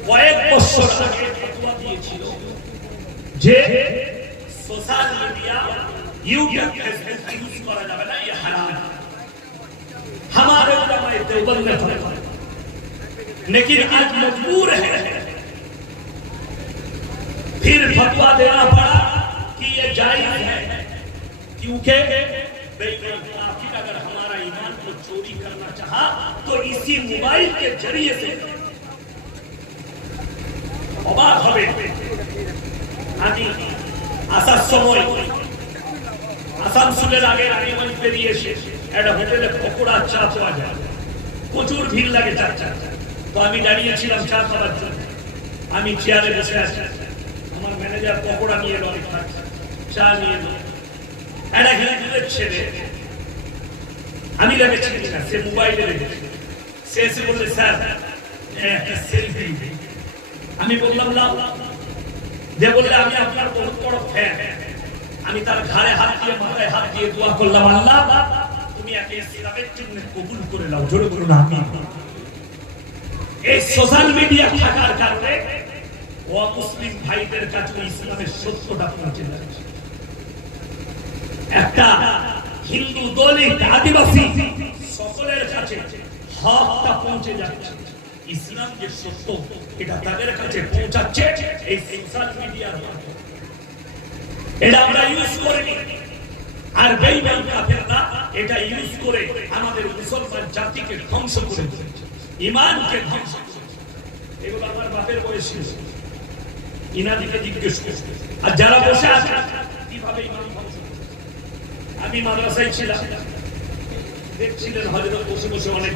কয়েক বছর আগে ফতোয়া দিয়েছিল যে social media, YouTube, Facebook use করা যাবে না, ये হারাম है। हमारे उलमाए देवबंद ने फतवा, लेकिन आज मजबूर है, फिर फतवा देना पड़ा कि ये जायज है, क्योंकि आखिर अगर हमारा ईमान को चोरी करना चाहा तो इसी मोबाइल के जरिए से অবাক হবে। আমি আসার সময় আসানসোলের আগে রানীগঞ্জ পেরিয়ে এসে একটা হোটেলে পকোড়া চা পাওয়া যায়, প্রচুর ভিড় লাগে চা। তো আমি দাঁড়িয়েছিলাম চা খাওয়ার জন্য, আমি চেয়ারে বসে আছি, আমার ম্যানেজার পকোড়া নিয়ে এলো, চা নিয়ে এলো। একটা হিন্দুদের ছেলে, আমি রেখেছি না, সে মোবাইলে রেখেছি। সে এসে বললে, স্যার একটা সেলফি। আমি বললাম লাও। যে বললে, আমি আপনার বহুত বড় ফ্যান। আমি তার ঘাড়ে হাত দিয়ে, মাথায় হাত দিয়ে দোয়া করলাম, আল্লাহ তুমি একে ইসলামের জন্য কবুল করে নাও। জোরে বলুন আমিন। এই সোশ্যাল মিডিয়া থাকার কারণে অমুসলিম ভাইদের কাছে ইসলামের সত্যটা পৌঁছে যাচ্ছে। একটা হিন্দু, দলিত, আদিবাসী সকলের কাছে হকটা পৌঁছে যাচ্ছে। ইসলাম যে সত্য এটা তাদের কাছে পৌঁছাচ্ছে এই সোশ্যাল মিডিয়ার মাধ্যমে। এটা আমরা ইউজ করিনি, আর বেঈমান কাফেররা এটা ইউজ করে আমাদের মুসলমান জাতিকে ধ্বংস করে দিয়েছে, ঈমানকে ধ্বংস করেছে। এগুলো আমার বাপের বয়সী, ইনাদিকে জিজ্ঞেস করছে। আর যারা বসে আছে কিভাবে ঈমান ধ্বংস করেছে। আমি মাদ্রাসায় ছিলাম, দেখছিলেন হযরত বসে বসে অনেক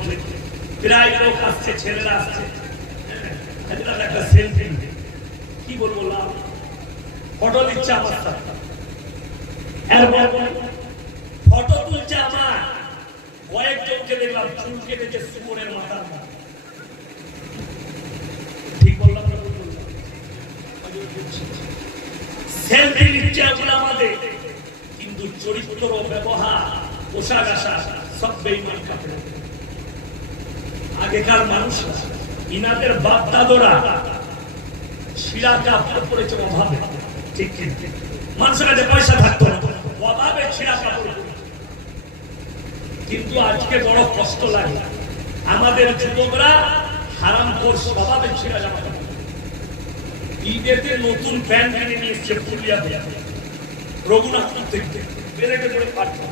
প্রায় লোক আসছে, ছেলেরা আসছে, একটা সেলফি। কি বলবো, ফটো দিচ্ছে আমার সাথে, ফটো তুলছে আমার। কয়েকজনকে দেখলাম চুল কেটেছে শুয়োরের মাথার মতো। ঠিক বললাম না? সেলফি নিচ্ছে আমাদের, কিন্তু চরিত্র ব্যবহার পোশাক আশাক সব বেঈমান কাপড়। আগেকার মানুষরা ইনাদের বাপ দাদরা ছিঁড়া কাপড় পরেছে অভাবে, ঠিক ঠিক মানুষের কাছে পয়সা থাকতো না, অভাবে ছিঁড়া কাপড়। কিন্তু আজকে বড় কষ্ট লাগে, আমাদের যুবকরা হারামখোর স্বভাবে ছিঁড়া জামা কাপড়। ঈদেতে নতুন প্যান্ট কিনে নিয়ে এসছে পুরুলিয়া রঘুনাথপুর থেকে, বেড়েটে করে পাঠা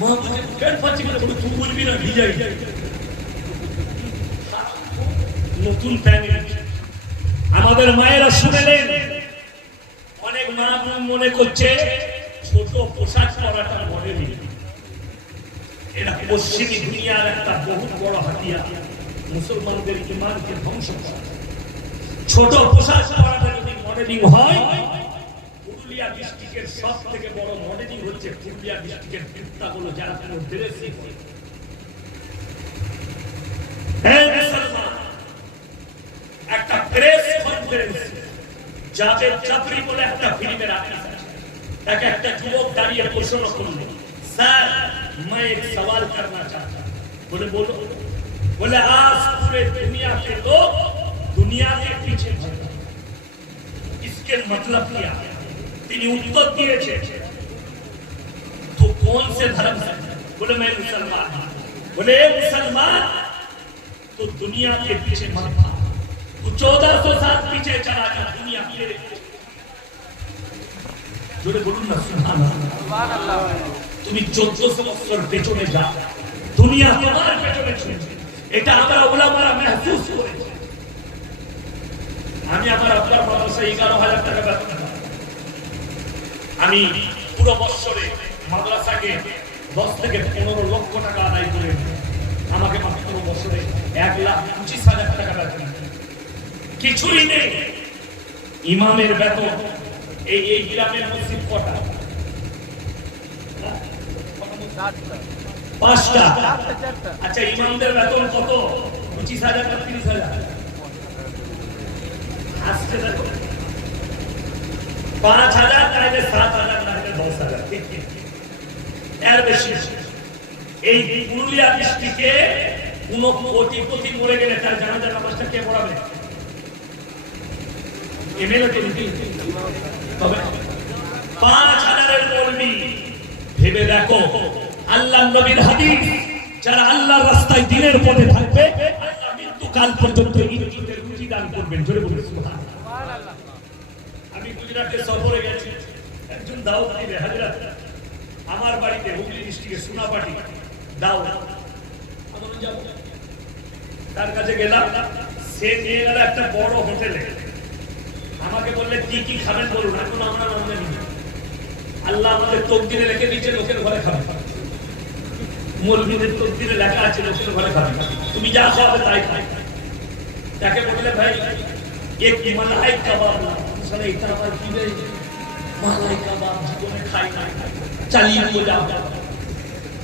মা বলে প্যান্ট পাচ্ছি না, বলে তুই বলবি না ভিজাই। নতুন প্যান্ট আমাদের মায়েরা শুনেলেন, অনেক মা মনে করছে ছোট পোশাক পরাটা মডেলিং। এটা পশ্চিমী দুনিয়ার একটা বহু বড় হাতিয়ার, মুসলমানদের ঈমানকে ধ্বংস করা। ছোট পোশাক পরাটা যদি মডেলিং হয়, পুরুলিয়া ডিস্ট্রিক্টের সব থেকে বড় মডেলিং হচ্ছে পুরুলিয়া ডিস্ট্রিক্টের কুত্তাগুলো, যারা কোনো ড্রেসই করে। একটা প্রেস কনফারেন্স জাভেদ জাফরি বলে একটা ফিল্মের আর্টিস্ট আছে, তাকে একটা যুবক দাঁড়িয়ে প্রশ্ন করলো, স্যার मैं एक सवाल करना चाहता हूं। बोले बोलो। बोले आज पूरे दुनिया के लोग दुनिया के पीछे भाग रहे हैं, इसके मतलब क्या है? তিনি উত্তর দিয়েছে, तो कौन से धर्म से? बोले मैं मुसलमान। बोले मुसलमान तो दुनिया के पीछे मत भाग, तू 1400 साल पीछे चला जा, दुनिया के जोड़े बोलूं ना सुभान अल्लाह। তুমি 1400 বছর পেছনে যাও, দুনিয়া তোমার পেছনে ছুটছে। এটা আমরা উলামারা महसूस করেছি। আমি আমার আব্বার মাদ্রাসায় 11000 টাকা বেতন পাই। আমি পুরো বছরে মাদ্রাসাকে 10 থেকে 15 লক্ষ টাকা আদায় করে আমাকে মাত্র বছরে 1,25,000 টাকা বেতন। কিছুই নেই। ইমামের বেতন এই গ্রামের মসজিদ কটা? 5টা। আচ্ছা ইমামদের বেতন কত? 25,000 না 30,000? আজকে দেখো 5,000 তাহলে 7,000 না হলে 10,000, ঠিক ঠিক এর বেশি। এই পুরুলিয়া ডিস্ট্রিক্টে কোন কোটিপতি মরে গেলে তার জানাজার নামাজটা কে পড়াবে? এমএলএ তো নাকি? তবে 5,000 এর মৌলবি। ভেবে দেখো আল্লাহর নবীর হাদিস, যারা আল্লাহর রাস্তায় দিনের পথে থাকবে আল্লাহ মৃত্যুকাল পর্যন্ত ইজ্জতের রুজি দান করবেন। জোরে বলুন সুবহানাল্লাহ। আমি গুজরাটে সফরে গেছি, একজন দাওয়াত দিবে হযরত আমার বাড়িতে হুগলি ডিস্ট্রিক্টে সোনাপাটি দাওয়াত। আমরা যাব, তার কাছে গেলাম, সে নিয়ে গেল একটা বড় হোটেলে। আমাকে বললে কি কি খাবেন বলুন, এখন আমরা নাম জানি না। আল্লাহ আমাদের তকদিরে রেখে দিয়েছে লোকের ঘরে খাবে, মৌলবীদের তকদিরে লেখা আছে লোকের ঘরে খাবে, তুমি যা খাবে তাই খাই। তাকে বললে ভাই এক মালাই কাবাব না, সালে এটা আবার কি রে মালাই কাবাব জীবনে খাই না, চালিয়ে নিয়ে যাও।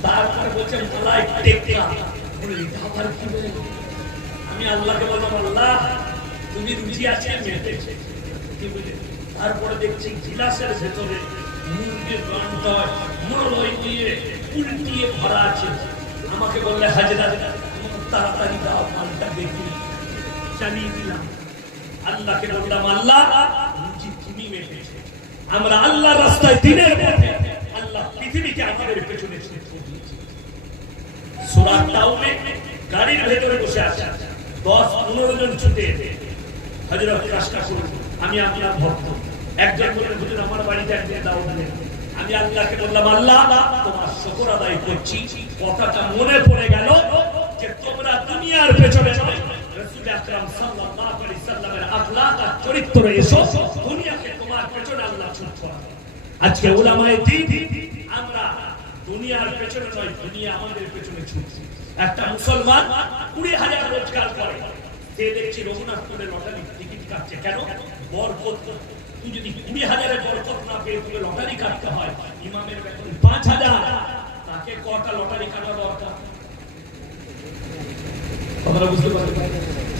তারপরে বলছে মালাই টেক্কা, বলে এটা আবার কি রে। আমি আল্লাহকে বললাম আল্লাহ তুমি রুচি আছে মেটেছে কি বুঝে। তারপরে দেখছি গিলাসের ভেতরে মুরগির গানটা মরই দিয়ে উল্টিয়ে ভরা আছে। আমাকে বললে হাজরা তাড়াতাড়ি দাও, মালটা দেখি। চালিয়ে দিলাম। আল্লাহকে বললাম আল্লাহ রুচি তুমি মেটেছে, আমরা আল্লাহর রাস্তায় দিনের পথে আল্লাহ পৃথিবীকে আমাদের পেছনে ছেড়ে দিয়েছে। সূরা তাওবে গাড়ির ভেতরে বসে আছে 10-15 জন ছুটে হযরত কাশকা করুন, আমি আপনার ভক্ত। একজন বললেন হুজুর আমার বাড়িতে একদিন দাওয়াত দিলেন। আমি আল্লাহকে বললাম আল্লাহ তোমার শুকর আদায় করছি, কথাটা মনে পড়ে গেল যে তোমরা দুনিয়ার পেছনে নয়, রাসূল আকরাম সাল্লাল্লাহু আলাইহি সাল্লামের আখলাক আর চরিত্রে এসো, দুনিয়াকে তোমার পেছনে আল্লাহ ছুট করাবে। আজকে উলামায়ে দ্বীন আমরা দুনিয়ার পেছনে নয়, দুনিয়া আমাদের পেছনে ছুটছে। একটা মুসলমান 20,000 রোজগার করে, সে দেখছি রঘুনাথপুরে লটারি টিকিট কাটছে। কেন? বরকত। তুই যদি 20,000 বরকত না পেয়ে তুই লটারি কাটতে হয়, ইমামের বেতন 5,000, তাকে কটা লটারি কাটা দরকার? তোমরা বুঝতে পারছো?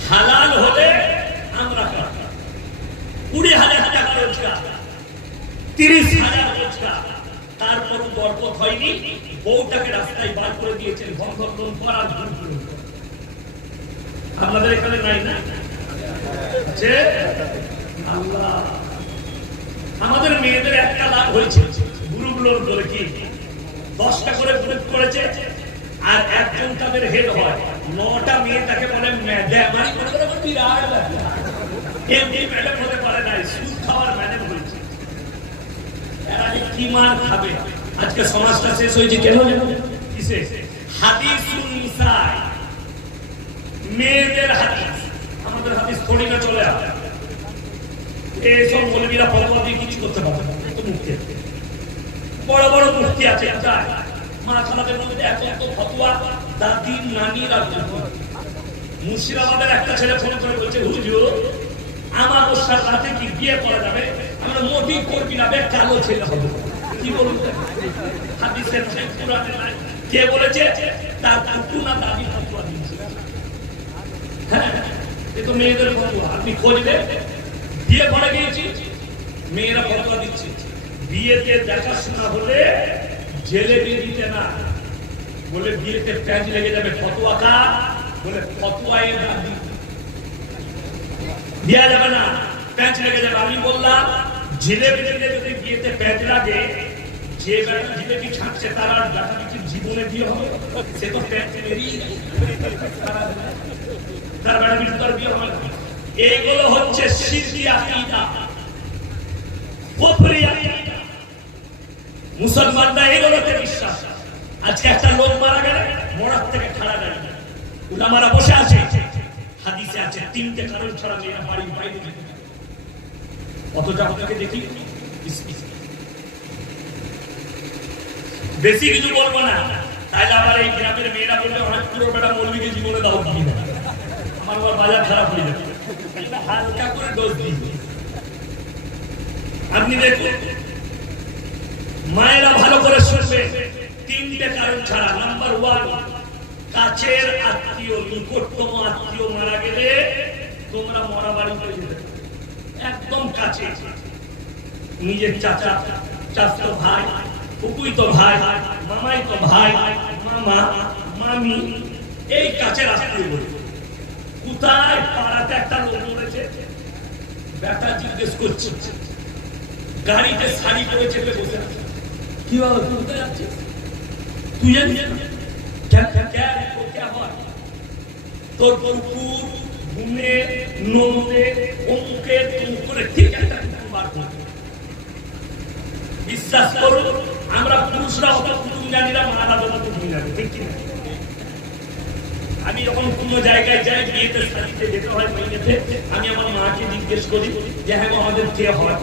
হালাল হলে আমরা কাটতাম। 20,000 টাকা রোজগার, 30,000 রোজগার, তারপরও বরকত হয়নি, বউটাকে রাস্তায় বার করে দিয়েছেন ঘন ঘন করার জন্য। আপনাদের এখানে নাই না? আছে? আল্লাহ, আমাদের মেয়েদের একটা লাভ হয়েছে, গ্রুপগুলোর করে কি 10টা করে গ্রুপ করেছে, আর একজন তাদের হেড হয়, 9টা মেয়ে তাকে বলে ম্যাডাম। বিরাট এমনি ম্যাডাম হতে পারে না, সুদ খাওয়ার ম্যাডাম হয়েছে। এরা যে কি মার খাবে। আজকে সমাজটা শেষ হয়েছে কেন জানো? কিসে? হাদিসুন নিসা, মেয়েদের হাদিস। আমাদের হাদিস থোড়ি না চলে আসে, এইসব মৌলবীরা ফতোয়া দিয়ে কিছু করতে পারবে না। তো মুফতি বড় বড় মুফতি আছে, মা খালাদের মধ্যে এখন তো ফতোয়া দাদি নানির আর মুর্শিদাবাদের একটা ছেলে ফোন করে বলছে, হুজুর আমার ওর সাথে কি বিয়ে করা যাবে? আমরা মোটি করবি না, কালো ছেলে হবে। কি বলুন, হাদিসের নাই, কুরআনের নাই। কে বলেছে? তার কাকু না দাদি ফতোয়া দিয়েছে। হ্যাঁ, এ তো মেয়েদের ফতোয়া। আপনি খোঁজলে বিয়ে করে গিয়েছি, মেয়েরা ফতোয়া দিচ্ছে বিয়েতে দেখাশোনা হলে জেলে দিয়ে দিতে না, বলে বিয়েতে প্যাঁচ লেগে যাবে। ফতোয়া কার? বলে ফতোয়া এর দাদি, দেওয়া যাবে না, প্যাঁচ লেগে যাবে। আমি বললাম জিলেবি দিলে যদি বিয়েতে প্যাঁচ লাগে, যে বেটা জিলেবি ছাড়ছে তার আর বেটা বিটির জীবনে বিয়ে হবে? সে তো প্যাঁচ মেরিয়ে তার বেটা বিটির তার বিয়ে হবে। এইগুলো হচ্ছে শিরকি আকীদা, কুফরি আকীদা। মুসলমানরা এগুলোতে বিশ্বাস। আজকে একটা লোক মারা গেলে মরার থেকে খাড়া দাঁড়িয়ে উলামারা বসে আছে, হাদিসে আছে 3টে কারণ ছাড়া মেয়েরা বাড়ির বাইরে যেতে পারে। অথচ আপনাকে দেখি বেশি কিছু বলবো না, তাইলে আবার এই গ্রামের মেয়েরা বলবে অনেক পুরো বেটা মৌলবীকে জীবনে দাও দিই না, আমার আবার বাজার খারাপ হয়ে যাবে। হালকা করে ডোজ দিই। আপনি দেখুন, মায়েরা ভালো করে শুনবে, 3টে কারণ ছাড়া। নাম্বার 1, কাছের আত্মীয়, নিকটতম আত্মীয় মারা গেলে তোমরা মরা বাড়ি করে যেতে, একদম কাছে, নিজের চাচা, চাচা ভাই, ফুকুইতো ভাই, মামাইতো ভাই, মামা, মামি, এই কাছের আত্মীয় বলে। কোথায়? পাড়াতে একটা লোক মরেছে, বেটা জিজ্ঞেস করছে, গাড়িতে শাড়ি পরে চেপে বসে আছে, কি বাবা কোথায় যাচ্ছিস? তুই জানিস তোর কুকুর ঘুমে নমতে অমুকে করে ঠিক একটা বিশ্বাস করুন, আমরা পুরুষরা অত কুটুম জানি না, মারা বাবা কুটুম জানি, ঠিক কি না? আমি যখন কোনো জায়গায় যাই, বিয়েতে শাড়িতে যেতে হয় মেয়েতে, আমি আমার মাকে জিজ্ঞেস করি যে হ্যাঁ আমাদের কে হয়,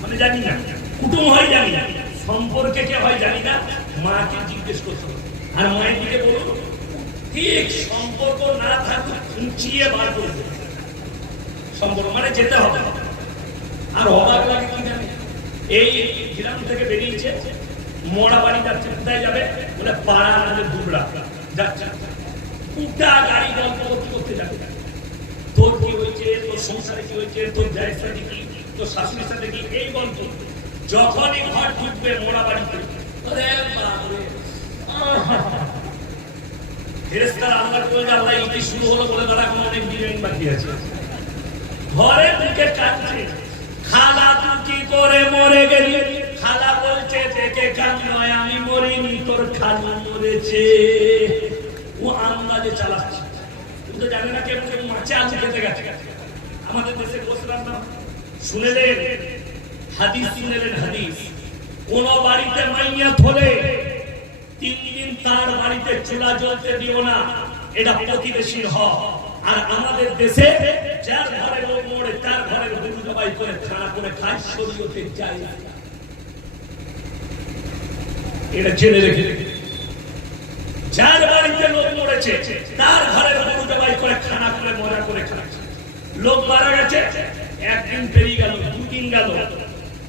মানে জানি না, কুটুম হয় জানি না, সম্পর্কে কে হয় জানি না, মাকে জিজ্ঞেস করতে। আর মায়ের দিকে বলুন, ঠিক সম্পর্ক না থাকুক খুঁচিয়ে বার করবে, সম্পর্ক মানে যেতে হবে। আর অবাক লাগে কি জানি, এই গ্রাম থেকে বেরিয়েছে, মরা বাড়ি যাচ্ছে, কোথায় যাবে? বলে পাড়া আমাদের দুবড়া যাচ্ছে, উল্টা গাড়ি গল্প করতে করতে যাবে। তোর কি হয়েছে, তোর সংসারে কি হয়েছে, তোর জায়ের সাথে কি, তোর শাশুড়ির সাথে কি, এই গল্প। যখনই ঘর ঢুকবে মরা বাড়িতে, ফেরেশতারা আল্লাহ বলে, আল্লাহ ইতি শুরু হলো বলে তারা এখন অনেক ডিজাইন বাকি আছে। ঘরে ঢুকে কাঁদছে, খালা তুই কি করে মরে গেলি? খালা বলছে দেখে কাজ নয়, আমি মরিনি, তোর খালু মরেছে। ও আন্দাজে চালাচ্ছে, কিন্তু জানে না কেমন কেমন মাছে আলু খেতে গেছে। আমাদের দেশে বসলাম না, শুনেলেন হাদিস, শুনেলেন হাদিস, কোন বাড়িতে মাইয়াত হলে 3 দিন তার বাড়িতে চুলা জ্বলতে দিও না, এটা প্রতিবেশীর হক। আর আমাদের দেশে যার ঘরে লোক মরে তার ঘরের গরু জবাই করে খানা করে খায়, শরীয়তে যায় না, এটা জেনে রেখে। যার বাড়িতে লোক মরেছে তার ঘরের গরু জবাই করে খানা করে মজা করে খায়। লোক মারা গেছে, 1 দিন পেরিয়ে গেল, 2 দিন গেল,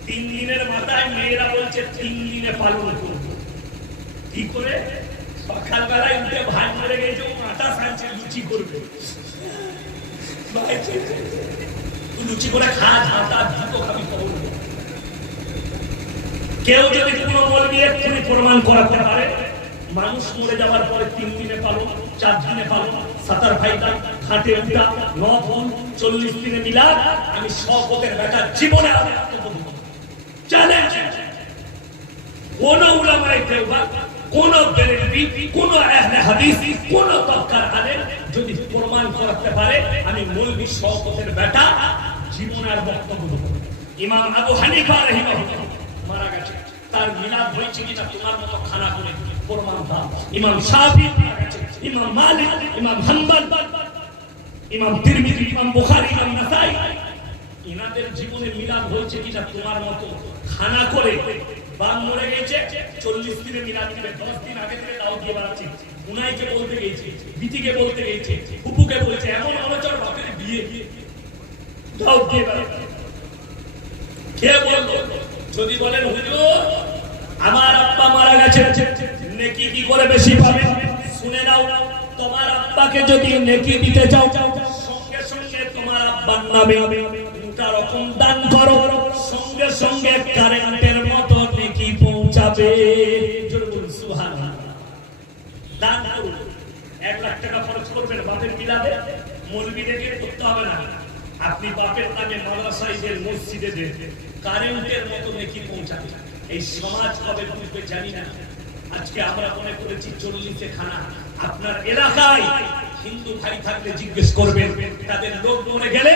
3 দিনের মাথায় মেয়েরা বলছে 3 দিনে পালন করব। কি করে? সকালবেলায় উঠে ভাই মরে গেছে, আটা সানছে, লুচি করবে, লুচি করে খা, ঝাঁটা দুটো খাবি। কেউ যদি কোনো মৌলবি এক্ষুনি প্রমাণ করাতে পারে মানুষ মরে যাওয়ার পরে 3 দিনে পালন, 4 দিনে পালন, 7 ফায়দা, ঘাটে উঠা, 9 ফোন, 40 দিনে মিলাদ, আমি শওকতের বেটা জীবনে চ্যালেঞ্জ। কোন উলামায়ে দেওবন্দ, কোন বেরেলভি, কোন আহলে হাদিস, কোন তবকার আলেম যদি প্রমাণ করতে পারে আমি মৌলবি শওকতের বেটা, জীবনে আর বক্তব্য দেব। ইমাম আবু হানিফা রাহিমাহুল্লাহ মারা গেছে, তার মিলাদ হয়েছে কিনা তোমার মতো খানা করে প্রমাণ দাও। ইমাম শাফি মারা গেছে, ইমাম মালিক, ইমাম হাম্বল, ইমাম তিরমিজি, ইমাম বুখারী, ইমাম নাসাই, ইনাদের জীবনে মিলাদ হয়েছে কিনা তোমার মতো খানা করে। বাম মরে গেছে, 40 দিনে মিলাদ দিবে, 10 দিন আগে থেকে দাও দিয়ে বেড়াচ্ছে, উনাইকে বলতে গেছে, বিটিকে বলতে গেছে, ফুপুকে বলছে, এমন অনচর বাপের বিয়ে দাও দিয়ে বেড়াচ্ছে। কে বলবো? যদি বলেন হুজুর আমার আব্বা মারা গেছে, নেকি কি করে বেশি পাবে? শুনে নাও, তোমার আব্বাকে যদি নেকি দিতে চাও, সঙ্গে সঙ্গে তোমার আব্বার নামে 2টা রকম দান করো, সঙ্গে সঙ্গে কারেন্টের মতো নেকি পৌঁছাবে। জোরে বলুন সুবহানাল্লাহ। দান করুন, 1 লাখ টাকা খরচ করবেন বাপের মিলাদে, মৌলবীদেরকে করতে হবে না। আপনি বাপের নামে মাদ্রাসায় দেন, মসজিদে দেন, কারেন্টের মতো নেকি পৌঁছাবে। এই সমাজ কবে বুঝবে জানি না। আজকে আমরা মনে করেছি 40 খানা। আপনার এলাকায় হিন্দু ভাই থাকলে জিজ্ঞেস করবেন, তাদের লোক মরে গেলে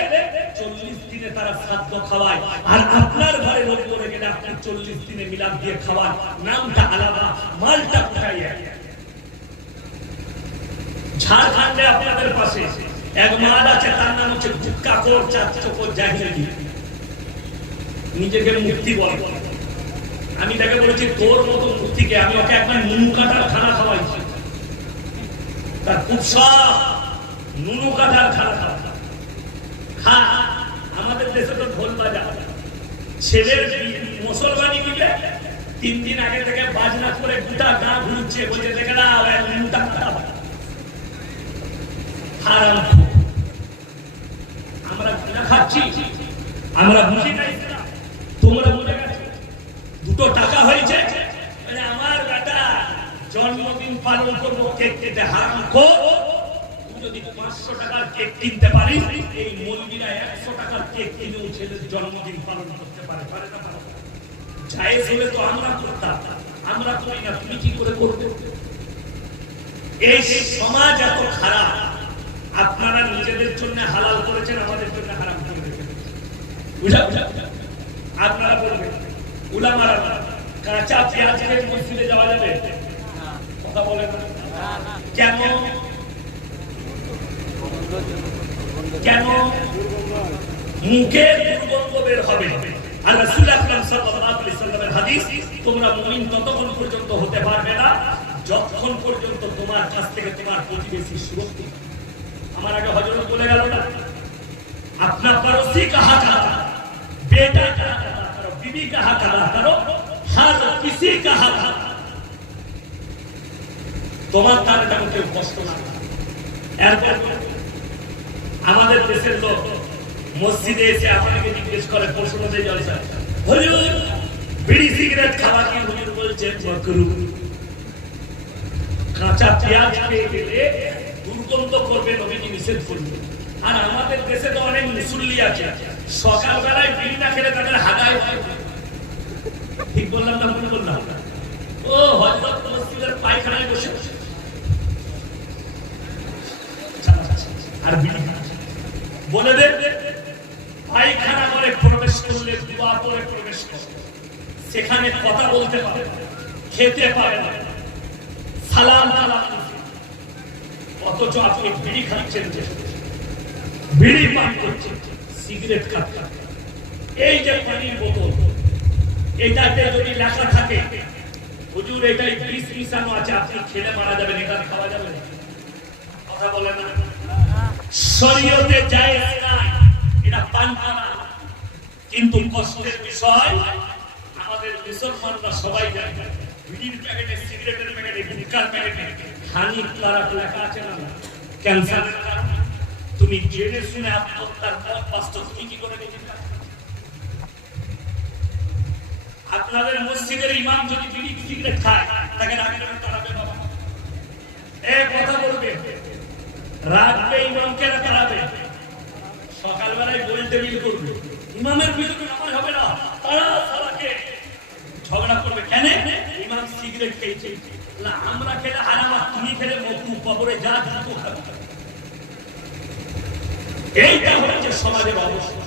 40 দিনে তারা খাদ্য খাওয়ায়, আর আপনার ঘরে লোক মরে গেলে আপনি 40 দিনে মিলাদ দিয়ে খাওয়ান। নামটা আলাদা, মালটা কোথায়? ঝাড়খণ্ডে আপনাদের পাশে এক মাদ আছে, তার নাম হচ্ছে গুটকা কোর চাচকো জাহিলি, নিজেকে মুক্তি বলে। আমি তাকে বলেছি তোর মতো মুক্তিকে, আমি ওকে একবার নুনু কাটার খানা খাওয়াইছি, তার খুব শখ নুনু কাটার খানা খাওয়া। হ্যাঁ, আমাদের দেশে তো ঢোল বাজা, ছেলের মুসলমানি দিলে 3 দিন আগে থেকে বাজনা করে গোটা গা ঘুরছে, বলছে দেখে না নুনুটা খারাপ। আমরা খাচ্ছি, আমরা বুঝি নাই, তোমরা বুঝে গেছো। 2 টাকা হয়েছে, আমার বেটা জন্মদিন পালন করবো, কেক কেটে হারাম কর। যদি 500 টাকার কেক কিনতে পারিস, এই মৌলবীরা 100 টাকার কেক কিনেও ছেলের জন্মদিন পালন করতে পারে, পারে না? জায়েজ হলে তো আমরা করতাম, আমরা করি না, তুমি কি করে করবে? এই সমাজ এত খারাপ, আপনারা নিজেদের জন্য হালাল করেছেন, আমাদের জন্য হারাম করে রেখেছেন। বুঝা? আপনারা বলবেন উলামারা কাঁচা পেঁয়াজ খেয়ে মসজিদে যাওয়া যাবে? কথা বলেন না কেন? কেন? মুখে দুর্গন্ধ বের হবে। আর রাসূল আকরাম সাল্লাল্লাহু আলাইহি সাল্লামের হাদিস, তোমরা মুমিন ততক্ষণ পর্যন্ত হতে পারবে না যতক্ষণ পর্যন্ত তোমার কাছ থেকে তোমার প্রতিবেশী সুরক্ষিত। আমার আগে হযরত বলে গেল না, अपना पड़ोसी का हक अदा, बेटा का हक अदा करो, बीवी का हक अदा करो, हर किसी का हक अदा। তোমার তার কাছে কেউ কষ্ট না। এরপর আমাদের দেশের লোক মসজিদে এসে আমাকে জিজ্ঞেস করে, প্রশ্ন দিয়ে জলসা, হুজুর বিড়ি সিগারেট খাওয়া কি হুজুর বলছেন মাকরুহ? কাঁচা পেঁয়াজ খেয়ে গেলে দুর্গন্ধ করবে, নবীজি নিষেধ করলেন। আর আমাদের দেশে তো অনেক মুসল্লি আছে, সকালবেলায় বিড়ি না খেলে তাদের হাগায়। ঠিক বললাম না ভুল বললাম? ও হযরত মসজিদের পায়খানায় বসে আর বিড়ি বলে দেন, পায়খানা করে প্রবেশ করলে দোয়া করে প্রবেশ করে, সেখানে কথা বলতে পারে, খেতে পারে না, সালাম কালাম, অথচ আপনি বিড়ি খাচ্ছেন, বিড়ি পান করছেন, সিগারেট খাচ্ছেন। এই যে পানির বোতল, এটাতে যদি লেখা থাকে হুজুর এটাই বিষ মিশানো আছে, আপনি খেলে মারা যাবেন, এটা খাওয়া যাবে না। কথা বলেন না? শরীয়তে জায়েজ নাই, এটা পান করা। কিন্তু কষ্টের বিষয়, আমাদের মুসলমানরা সবাই জানে বিড়ির প্যাকেটে, সিগারেটের প্যাকেটে, গুটখার প্যাকেটে হানিকারক লেখা আছে না, ক্যান্সারের কারণ। তুমি জেনে শুনে আত্মহত্যার পথ বাস্তব, তুমি কি করে নিজের? আপনি আপনাদের মসজিদের ইমাম যদি বিড়ি সিগারেট খায় তাকে রাখবে না তাড়াবে বাবা? কথা বলবে, রাখবে ইমামকে না তাড়াবে? সকালবেলায় গোল টেবিল করবে, ইমামের বিরুদ্ধে নামাজ হবে না, তারা সারাকে ঝগড়া করবে। কেন? ইমাম সিগারেট খেয়েছে। আমরা খেলে হারাম, তুমি খেলে মকরুহ, কবরে যা জুতো খাবে। এইটা হচ্ছে সমাজের অবস্থা।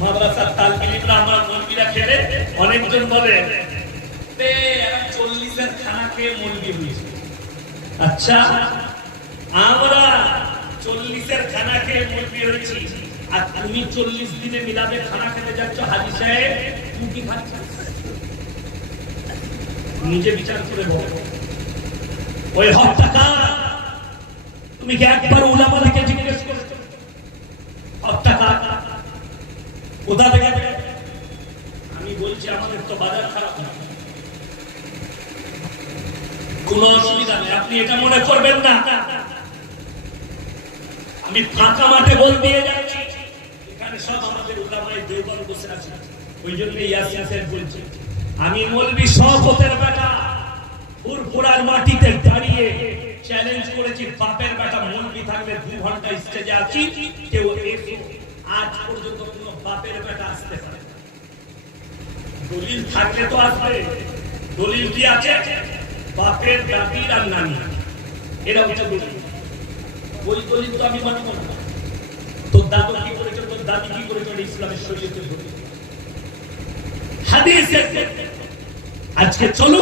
মাদ্রাসার তালবিলিমরা আমরা মলবিরা খেলে অনেকজন বলে 40-এর খানা খেয়ে মলবি হয়েছে। আচ্ছা, আমরা 40-এর খানা খেয়ে মলবি হয়েছি, আর তুমি 40 দিনে মিলাদে খানা খেতে যাচ্ছ, হাজী সাহেব তুমি কি খাচ্ছ? নিজে বিচার করে বলো। ওই হত্যাকার তুমি কি একবার উলামাদেরকে জিজ্ঞেস করেছো হত্যাকার কোথা থেকে? আমি বলছি আমাদের তো বাজার খারাপ না, কোনো অসুবিধা নেই, আপনি এটা মনে করবেন না। আমি ফাঁকা মাঠে বল দিয়ে যাচ্ছি, এখানে সব আমাদের উলামায়ে দেওবন্দ বসে আছে, ওই জন্য ইয়াসিন সাহেব বলছে আমি মৌলভী শওকতের বেটা ফুরফুরার মাটিতে দাঁড়িয়ে চ্যালেঞ্জ করেছি, বাপের বেটা মৌলভী থাকলে 2 ঘন্টা স্টেজে আছি, কেউ এসে আজ পর্যন্ত কোনো বাপের বেটা আসতে পারে? দলিল থাকলে তো আসবে। দলিল কি আছে? বাপের, দাদির আর নানি, এরা হচ্ছে দলিল। ওই দলিল তো আমি মানব না। তোর দাদু কি করেছে, তোর দাদি কি করেছে, ইসলামের শরীয়তের দলিল। আজকে চলো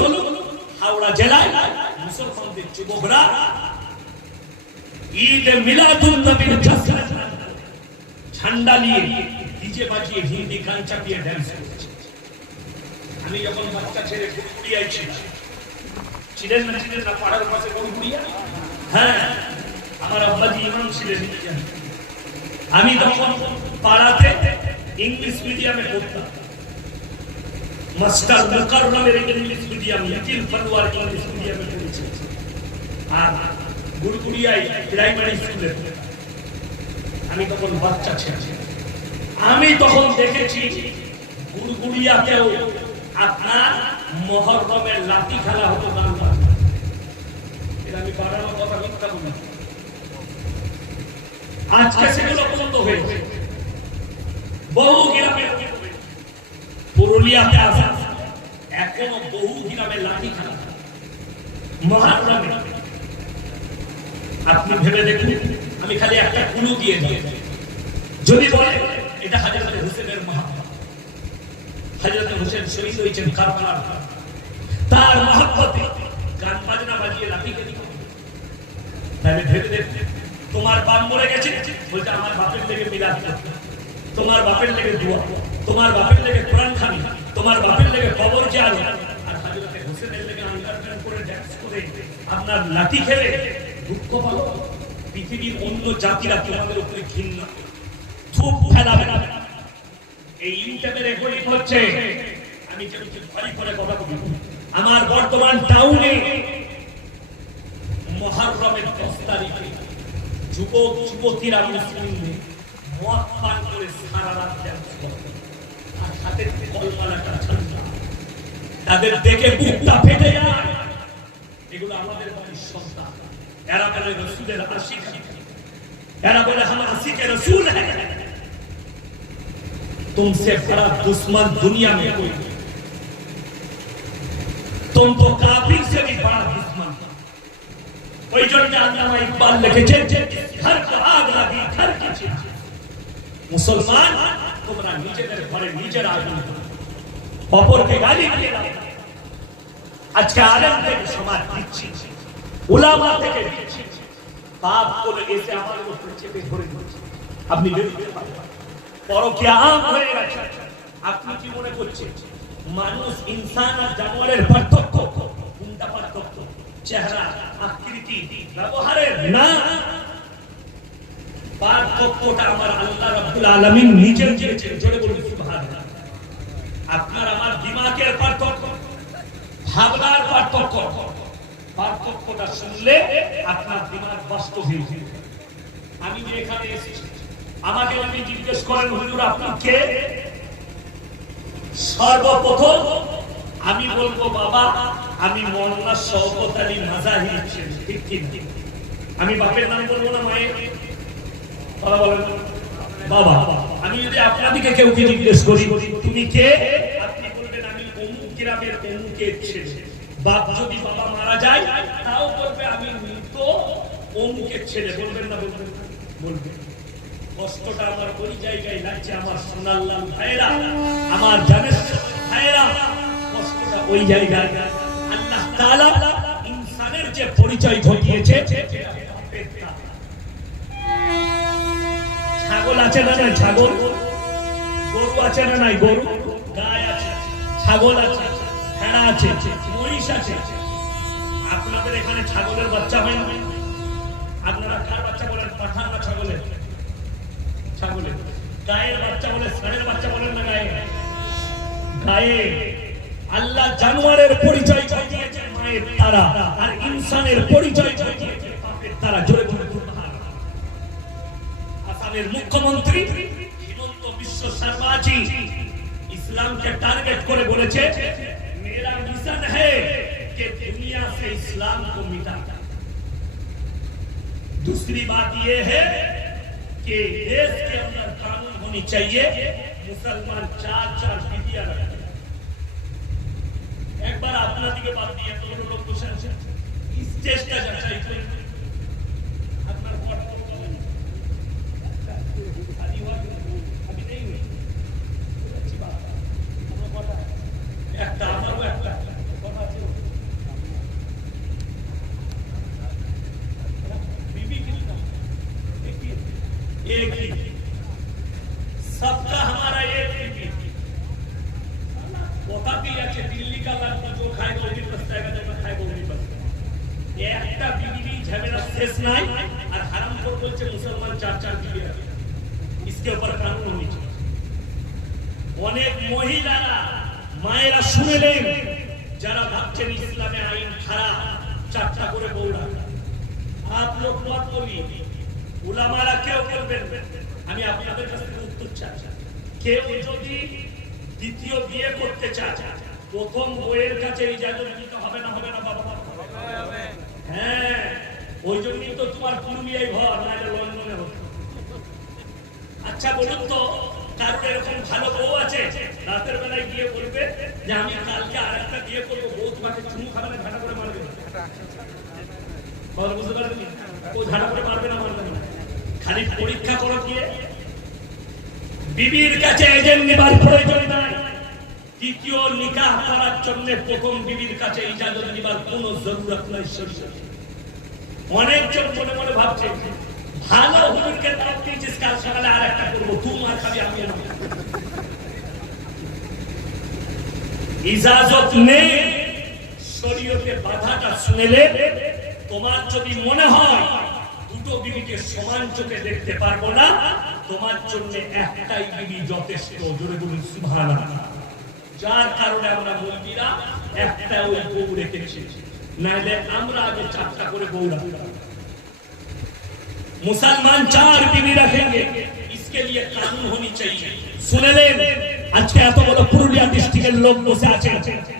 হাওড়া জেলায় মুসলমানদের যুবকরা ঈদ মিলাদুন নবীর ঝান্ডা নিয়ে ডিজে বাজিয়ে হিন্দি গান চাপিয়ে ড্যান্স করছে। আমি যখন বাচ্চা ছেড়ে গুড়গুড়িয়ায় ছিলেন না পাড়ার পাশে গুড়গুড়িয়া, হ্যাঁ আমার আব্বাজি ইমাম ছিলেন। আমি তখন পাড়াতে ইংলিশ মিডিয়ামে পড়তাম, মাস্টার মুকাররমের English medium, little follower English মিডিয়ামে পড়েছি, আর গুড়গুড়িয়ায় প্রাইমারি স্কুলে। আমি তখন বাচ্চা ছিলাম। আমি তখন দেখেছি গুড়গুড়িয়াতেও আপনার মুহররমের লাঠি খেলা হতো, গান বাজনা। এটা আমি বাড়ানোর কথা মিথ্যা বলি। আজকে সেগুলো বন্ধ হয়েছে। বহু গ্রামে, পুরুলিয়াতে আছে এখনো বহু গ্রামে লাঠি খেলা মুহররমে। আপনি ভেবে দেখুন, আমি খালি একটা কুলু দিয়ে দিই, যদি বলে এটা হযরত হোসেনের মহব্বত, হযরত হোসেন শহীদ হয়েছেন কারবালার, তার মহব্বতে গান বাজনা বাজিয়ে লাঠিকে দিল, তাহলে ভেবে দেখুন তোমার বাপ মরে গেছে, বলতে আমার বাপের লেগে মিলাদ করতে, তোমার বাপের লেগে দোয়া, তোমার বাপের লেগে কোরআন খানি, তোমার বাপের লেগে কবর জিয়ারত, আর হযরত হোসেনের লেগে আঙ্গারগান করে ড্যান্স করে আপনার লাঠি খেলে দুঃখ পালো। পৃথিবীর অন্য জাতিরা তোমাদের উপরে ঘৃণা থুপ ফেলাবে না। এই ইন্টারনেট রেকর্ডিং হচ্ছে, আমি কিছু ভারী করে কথা বলি। আমার বর্তমান টাউনে মুহররমের 10 তারিখে যুবক যুবতীরা মুসলিমদের মদ পান করে সারা রাত ড্যান্স করে, আর হাতে কলমালাটা ঝান্ডা, তাদের দেখে বুকটা ফেটে যায়। এগুলো আমাদের বাড়ির সন্তান, এরা বলে রসুলের আশিক, এরা বলে হাম আশিকে রসুল হ্যায়। तुमसे बड़ा दुश्मन दुनिया में कोई नहीं, तुम तो काफिर से भी बड़ा दुश्मन। कोई जो अल्लामा इकबाल लिखेছে घर को आग लगी घर की चीज। मुसलमान তোমরা নিজেদের ঘরে নিজের আগুন অপরকে গালি দিয়ে দাও। আজকে আলেম থেকে সমাজ দিচ্ছি, উলামা থেকে দিচ্ছি, পাপ বলে এসে আমাদের উপরে চেপে ধরে দিচ্ছে। আপনি দেখতে পাবেন পরকীয়া আম হয়ে গেছে। আপনি কি মনে করছেন মানুষ ইনসান আর জানোয়ারের পার্থক্য কোনটা? পার্থক্য চেহারা, আকৃতি, ব্যবহারের না, পার্থক্যটা আমার আল্লাহ রাব্বুল আলামিন নিজে দিয়েছেন। জোরে বলুন সুবহানাল্লাহ। আপনার আমার দিমাগের পার্থক্য, ভাবনার পার্থক্য, পার্থক্যটা শুনলে আপনার দিমাগ বাস্তব হয়ে যাবে। আমি যে এখানে এসেছি, আমাকে আপনি জিজ্ঞেস করেন হুজুর আপনি কে, সর্বপ্রথম আমি বলবো বাবা, আমি মোল্লা শওকত আলী মাজাহির ছিলাম, ঠিক ঠিক। আমি বাপের নাম বলবো না, মায়ের কথা বলেন বাবা। আমি যদি আপনাদেরকে কেউ কি জিজ্ঞেস করি তুমি কে, আপনি বলবেন আমি অমুক গ্রামের অমুকের ছেলে। বাপ যদি বাবা মারা যায় তাও বলবে আমি মৃত অমুকের ছেলে, বলবেন না? বলবেন না? বলবেন। কষ্টটা আমার ওই জায়গায় লাগছে, আমার সোনাল্লাল ভাইরা, আমার জানের ভাইরা, কষ্টটা ওই জায়গায়। আল্লাহ তাআলা ইনসানের যে পরিচয় ঘটিয়েছে, ছাগল আছে না নাই? ছাগল। গরু আছে না নাই? গরু। গায় আছে, ছাগল আছে, ভেড়া আছে, মহিষ আছে। আপনাদের এখানে ছাগলের বাচ্চা হয় না? আপনারা কার বাচ্চা বলেন? পাঠান না ছাগলের? ছাগলের। গায়ের বাচ্চা বলে, ষাঁড়ের বাচ্চা বলেন না? গায়ে। গায়ে। আল্লাহ জানোয়ারের পরিচয় দিয়েছে মায়ের তারা, আর ইনসানের পরিচয় দিয়েছে বাপের তারা। জোরে জোরে আসামের মুখ্যমন্ত্রী হিমন্ত বিশ্ব শর্মাজি ইসলামকে টার্গেট করে বলেছে, मेरा मिशन है कि दुनिया से इस्लाम को मिटाना। दूसरी बात यह है कि देश के अंदर कानून होनी चाहिए, मुसलमान 4 बीवियां रखें। एक बार अपना दिखे बात दिए तो लोग क्वेश्चन से इस चेष्टा जाचाई करें। আপনার কথা বলেন আদি হয় আমি নেই अच्छी बात আমার কথা একটা আমারও একটা কথা আছে। बीवी कितना? एक ही, सबका हमारा एक बीवी। কথা भी আছে दिल्ली का लड़का जो खाए वो भी पछताएगा, जो ना खाए वो भी पछताएगा। একটা বিবি ঝামেলা শেষ নাই, আর হারামখোর বলছে মুসলমান 4 বিবি রাখে। इसके ऊपर कानून होनी चाहिए। অনেক মহিলারা মায়েরা শুনেলেন, যারা ভাবছেন ইসলামে আইন খারাপ, 4টা করে বউ রাখা। आप लोग मत बोलिए, উলামারা কেউ বলবেন। আমি আপনাদের কাছ থেকে উত্তর চাই, কেউ যদি দ্বিতীয় বিয়ে করতে চায় প্রথম বইয়ের কাছে ইজাজত নিতে হবে না? হবে না বাবা? হ্যাঁ, ওই জন্যই তো তোমার পুরুলিয়ায় ঘর, নাহলে লন্ডনে হতো। আচ্ছা বলুন তো, কারোর এরকম ভালো বউ আছে রাতের বেলায় গিয়ে বলবে যে আমি কালকে আরেকটা বিয়ে করবো, বউ তোমাকে চুমু খাবে না, ঝাঁটা করে মারবে? বুঝতে পারবেন? ও ঝাঁটা করে মারবে না, মারবে না। খালি পরীক্ষা করো গিয়ে। বিবির কাছে এজেন্ট নিবার প্রয়োজন নাই। দ্বিতীয় নিকাহ করার জন্য প্রথম বিবির কাছে ইজাজত নিবার কোনো জরুরত নাই। অনেকজন মনে মনে ভাবছে ভালো হুজুরকে দাওয়াত দিয়েছিস, কাল সকালে আরেকটা করবো, তুই মার খাবি, আমি না। ইজাজত নেই, শরীয়তে বাধাটা শুনেলে তোমার যদি মনে হয় দুটো বিবিকে সমান চোখে দেখতে পারবো না, তোমার জন্য একটাই বিবি যথেষ্ট। জোরে বলুন সুবহানাল্লাহ। যার কারণে আমরা মন্দিরা একটা ওই বউ রেখেছি, নাহলে আমরা আগে 4টা করে বউ রাখতাম। मुसलमान 4 बीवी रखेंगे, इसके लिए कानून होनी चाहिए। सुने लें, আজকে এত বড় পুরুলিয়া ডিস্ট্রিক্টের লোক বসে আছে,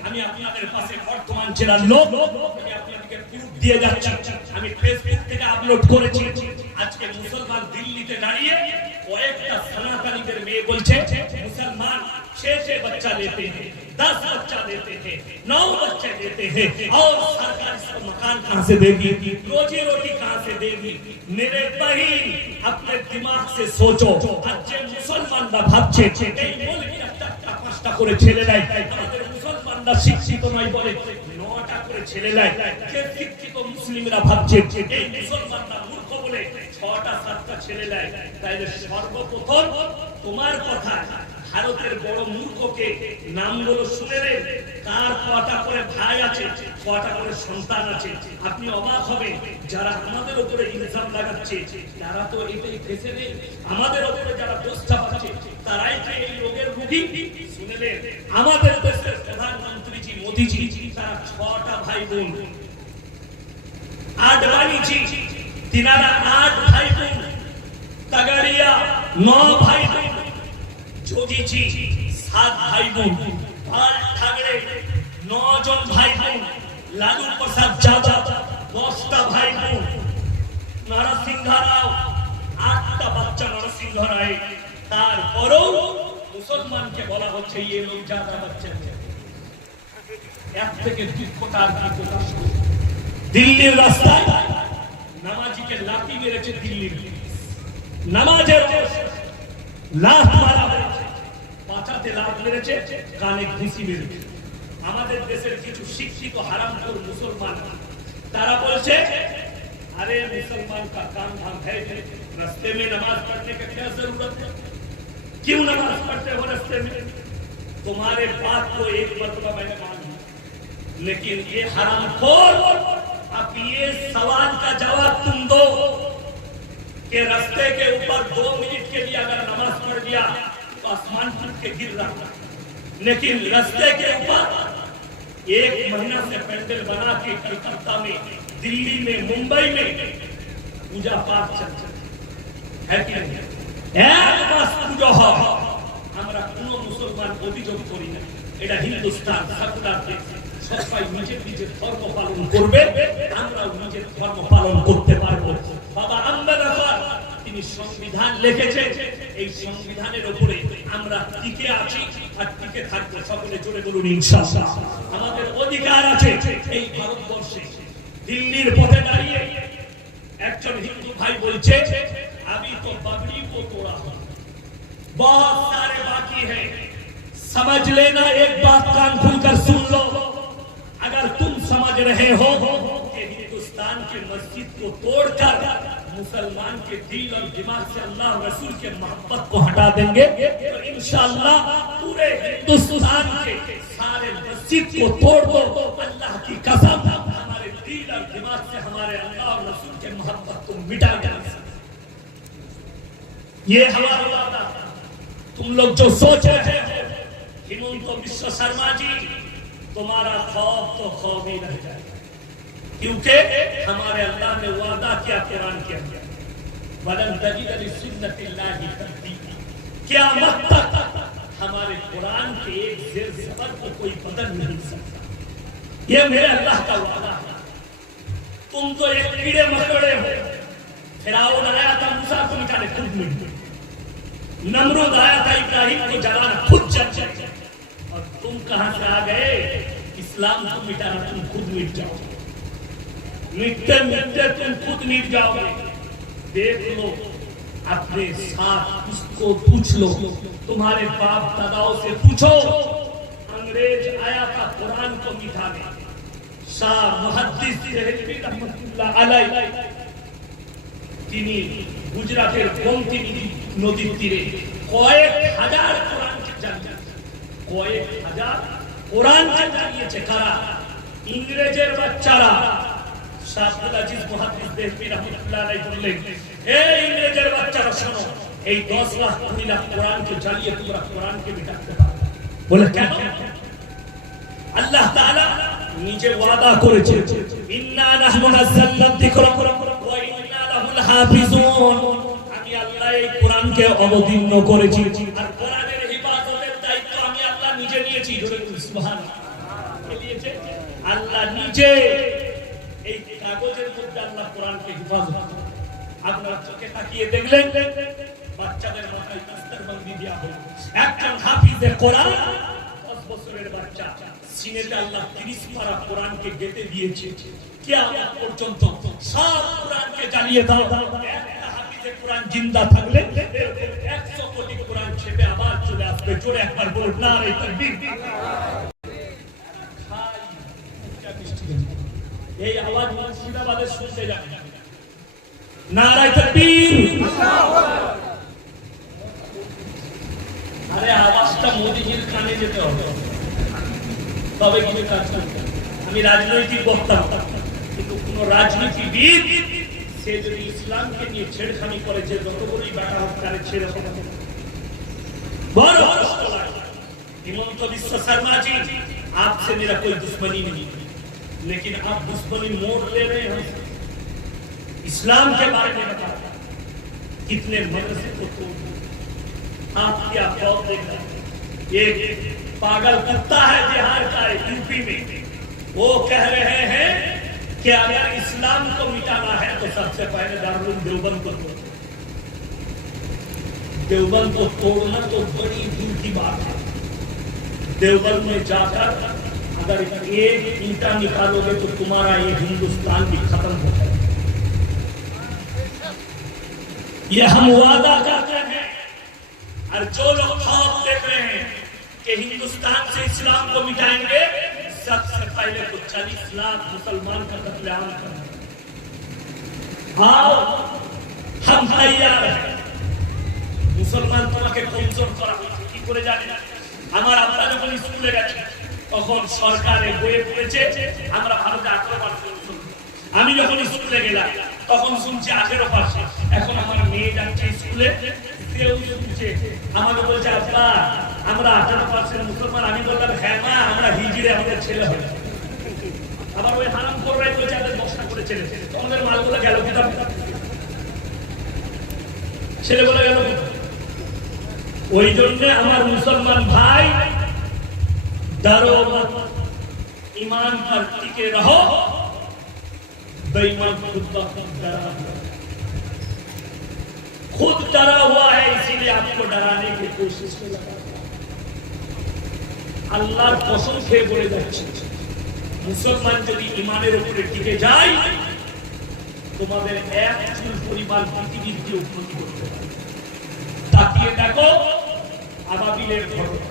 আমি আপনাদের পাশে বর্তমান জেলার লোক, আমি আপনাদেরকে প্রুফ দিয়ে যাচ্ছি। আমি ফেসবুক থেকে আপলোড করেছি। আজকে মুসলমান দিল্লিতে দাঁড়িয়ে কয়েকটা সনাতনীদের মেয়ে বলছে মুসলমান 6 बच्चा लेते हैं, 10 बच्चा देते हैं, 9 बच्चे देते हैं, और सरकार इसको मकान कहां से देगी, रोजी रोटी कहां से देगी? मेरे बहन, अपने दिमाग से सोचो। आज मुसलमानরা ভাবছে এই মুলকিরা 4টা 5টা করে ছেলে নেয়, আমাদের মুসলমানরা শিক্ষিত নয় বলে 9টা করে ছেলে নেয়। কে শিক্ষিত? মুসলিমরা ভাবছে এই মুসলমানরা মূর্খ বলে 6টা 7টা ছেলে নেয়। তাই সর্বপ্রথম তোমার কথা, ভারতের বড় মূর্খকে নামগুলো শুনেলেন, কার কটা করে ভাই আছে, কটা করে সন্তান আছে। আপনি অবাক হবেন, যারা আমাদের উপরে ইলজাম লাগাচ্ছে তারা তো এটাই ফেসে নেই। আমাদের উপরে যারা দোষ চাপাচ্ছে তারাই কি এই রোগের রোগী? শুনেলেন, আমাদের দেশের প্রধানমন্ত্রীজি মোদিজি, তারা 6টা ভাই বোন। আডবাণীজি, তিনারা 8 ভাই বোন। তাগাড়িয়া 9 ভাই বোন। যোগীজি সাত ভাই বোন, পাল ঠাকরে 9 জন ভাই বোন, লালু প্রসাদ যাদব 10টা ভাই বোন, নরসিংহ রাও 8টা বাচ্চা নরসিংহ রায়। তারপরও মুসলমানকে বলা হচ্ছে ये लोग ज्यादा बच्चे हैं। এক থেকে দুঃখটার কি প্রকাশ করব। দিল্লির রাস্তায় নামাজিকে লাঠি মেরেছে দিল্লির পুলিশ, নামাজের লাঠ মারা হয়েছে, পাছাতে লাঠ মেরেছে, কানে ঘুষি মেরেছে। আমাদের দেশের কিছু শিক্ষিত হারামখোর মুসলমান তারা বলছে अरे मुसलमान का काम धाम है, रास्ते में नमाज पढ़ने का क्या जरूरत है, क्यों नमाज पढ़ते हो रास्ते में। तुम्हारे बात को एक मरतबा मैंने मान लिया, लेकिन ये हरामखोर अब ये सवाल का जवाब तुम दो कि रास्ते के ऊपर 2 मिनट के लिए अगर नमाज पढ़ लिया तो आसमान टूट के गिर रहा, लेकिन रास्ते के ऊपर 1 महीना से पैंडल बना के कलकत्ता में, दिल्ली में, मुंबई में पूजा पाठ चलता है कि नहीं। एक मास पूजा হয়, আমরা কোনো মুসলমান অভিযোগ করি না। এটা হিন্দুস্তান সেকুলার দেশ, সবাই নিজের নিজের ধর্ম পালন করবে, আমরাও নিজের ধর্ম পালন করতে পারবো। বাবা আম্বেদকর তিনি সংবিধান লিখেছেন, এই সংবিধানের উপরে আমরা টিকে আছি আর টিকে থাকবো। সকলে জোরে বলুন ইনশাআল্লাহ। আমাদের অধিকার আছে এই ভারতবর্ষে। দিল্লির পথে দাঁড়িয়ে একজন হিন্দু ভাই বলছে আমি তো बकरी को तोड़ा हूं, बहुत सारे बाकी है, समझ लेना। एक बात कान खुलकर सुन लो, अगर तुम समझ रहे हो कि हिंदुस्तान के मस्जिद को तोड़कर मुसलमान के दिल और दिमाग से अल्लाह रसूल के मोहब्बत को हटा देंगे तो इंशाअल्लाह पूरे हिंदुस्तान के सारे मस्जिद को तोड़ दो, अल्लाह की कसम हमारे दिल और दिमाग से हमारे अल्लाह और रसूल के मोहब्बत को मिटा देंगे। ये हमारा वादा। तुम लोग जो सोच रहे हो हिमंत बिश्व शर्मा जी, तुम्हारा खौफ तो खौफ ही रह जाएगा, क्योंकि हमारे अल्लाह ने वादा किया कुरान के अंदर, वलन तजिद लिसुन्नतिल्लाहि तब्दीला। क़यामत तक हमारे कुरान के एक ज़ेर ज़बर को कोई बदल नहीं सकता। ये मेरे अल्लाह का वादा है। तुम तो एक कीड़े मकोड़े हो। फिरौन आया था मूसा को मिटाने, खुद मिट गए। नमरूद आया था इब्राहिम को जलाने, खुद जल गए। और तुम कहां से आ गए? इस्लाम को मिटाना, तुम खुद मिट जाओगे। मिटते मिटते तुम खुद मिट जाओगे। देख लो अपने साथ, उसको पूछ लो, तुम्हारे बाप दादाओं से पूछो। अंग्रेज आया था कुरान को मिटाने, शाह मुहद्दिस देहलवी रहमतुल्लाह अलैह তিনি গুজরাটের গোমতী নদীর তীরে কয়েক হাজার কোরআনকে জানিয়েছে, কয়েক হাজার কোরআনকে জানিয়েছে। কারা? ইংরেজের বাচ্চারা। শাহ আব্দুল আজিজ মুহাদ্দিস দেহলভী রাহমাতুল্লাহ আলাইহি বললেন, এই ইংরেজের বাচ্চারা শোনো, এই 10 লাখ 20 লাখ কোরআনকে জ্বালিয়ে তোমরা কোরআনকে মিটাতে পারবে। বলে কেন? আল্লাহ তাআলা নিজে ওয়াদা করেছে, ইন্না নাহনু নাযালনা যিকরা ওয়া ইন্না লাহুল হাফিজুন। আমি আল্লাহ এই কোরআনকে অবতীর্ণ করেছি, আর কোরআনের হিফাজতের দায়িত্ব আমি আল্লাহ নিজে নিয়েছি। সুবহানাল্লাহ। কে নিয়েছে? আল্লাহ নিজে। এই কাগজের মধ্যে আল্লাহ কোরআনকে হিফাজত করে। আপনারা চোখে তাকিয়ে দেখলেন বাচ্চাদের মাথায় দস্তরবন্দি দেওয়া হলো। একজন হাফিজে কোরআন 10 বছরের বাচ্চা সিনেতে আল্লাহ 30 পারা কোরআনকে গেঁথে দিয়েছে। কিয়ামত পর্যন্ত সব কোরআনকে জ্বালিয়ে দাও। একটা হাফিজে কোরআন জিন্দা থাকলে 100 কোটি কোরআন ছেপে আবার চলে আসবে। জোরে একবার বলুন নারে তাকবীর। এই আওয়াজ মুর্শিদাবাদে শুনতে যাবে। নারে তাকবীর। আরে আওয়াজটা মোদিজির কানে যেতে হবে, তবে কিছু কাজ করবে। আমি রাজনৈতিক বক্তা, কিন্তু কোন রাজনীতিবিদ সে যদি ইসলামকে নিয়ে ছেড়খানি করে, যে যত বড়ই ব্যাটা হোক তারে ছেড়ে बड़ हिमंत बिश्व शर्मा जी, आपसे मेरा कोई दुश्मनी नहीं, लेकिन आप दुश्मनी मोड़ ले रहे हैं। इस्लाम के बारे में बता, कितने मदरसे को तोड़, आप क्या खौफ देख रहे हैं? एक पागल कुत्ता है बिहार का यूपी में, वो कह रहे हैं कि अगर इस्लाम को मिटाना है तो सबसे पहले दारुल देवबंद को तोड़ो। देवबंद को तोड़ना तो बड़ी दूर की बात है। देवबंद में जाकर अगर एक ईंटा निकालोगे तो तुम्हारा ये हिंदुस्तान भी खत्म हो जाएगा। ये हम वादा करते हैं, और जो लोग ख्वाब देख रहे हैं कि हिंदुस्तान से इस्लाम को मिटाएंगे, सबसे पहले तो 40 लाख मुसलमान का कत्लेआम करें। आओ, हम तैयार हैं। মুসলমান তোমাকে কমজোর করা কি করে জানেন? আমার আব্বা যখন স্কুলে গেছে তখন সরকারে বইয়ে পড়েছে আমরা ভারতে 18% মুসলমান। আমি যখন স্কুলে গেলাম তখন শুনছি 18%। এখন আমার মেয়ে যাচ্ছে স্কুলে, কেউ শুনছে, আমাকে বলছে আব্বা আমরা 18% মুসলমান। আমি বললাম হ্যাঁ মা, আমরা হিজড়ে আমাদের ছেলে হবে। আবার ওই হারাম কররাই বলছে আমাদের 10টা করে ছেলে। তোমাদের মালগুলো গেল কিতাব, ছেলেগুলো গেল। ওই জন্য আমার মুসলমান ভাই, डरो मत, ईमान पर टिके रहो, बेईमान खुद ब खुद डरा हुआ है, इसीलिए आपको डराने की कोशिश में लगा। আল্লাহর কসম খেয়ে বলে যাচ্ছে, মুসলমান যদি ইমানের উপরে টিকে যায় তোমাদের এক চুল পরিমাণ পৃথিবীর কেউ ক্ষতি করতে পারে। তাকিয়ে দেখো আবাবিলের ঘটনা,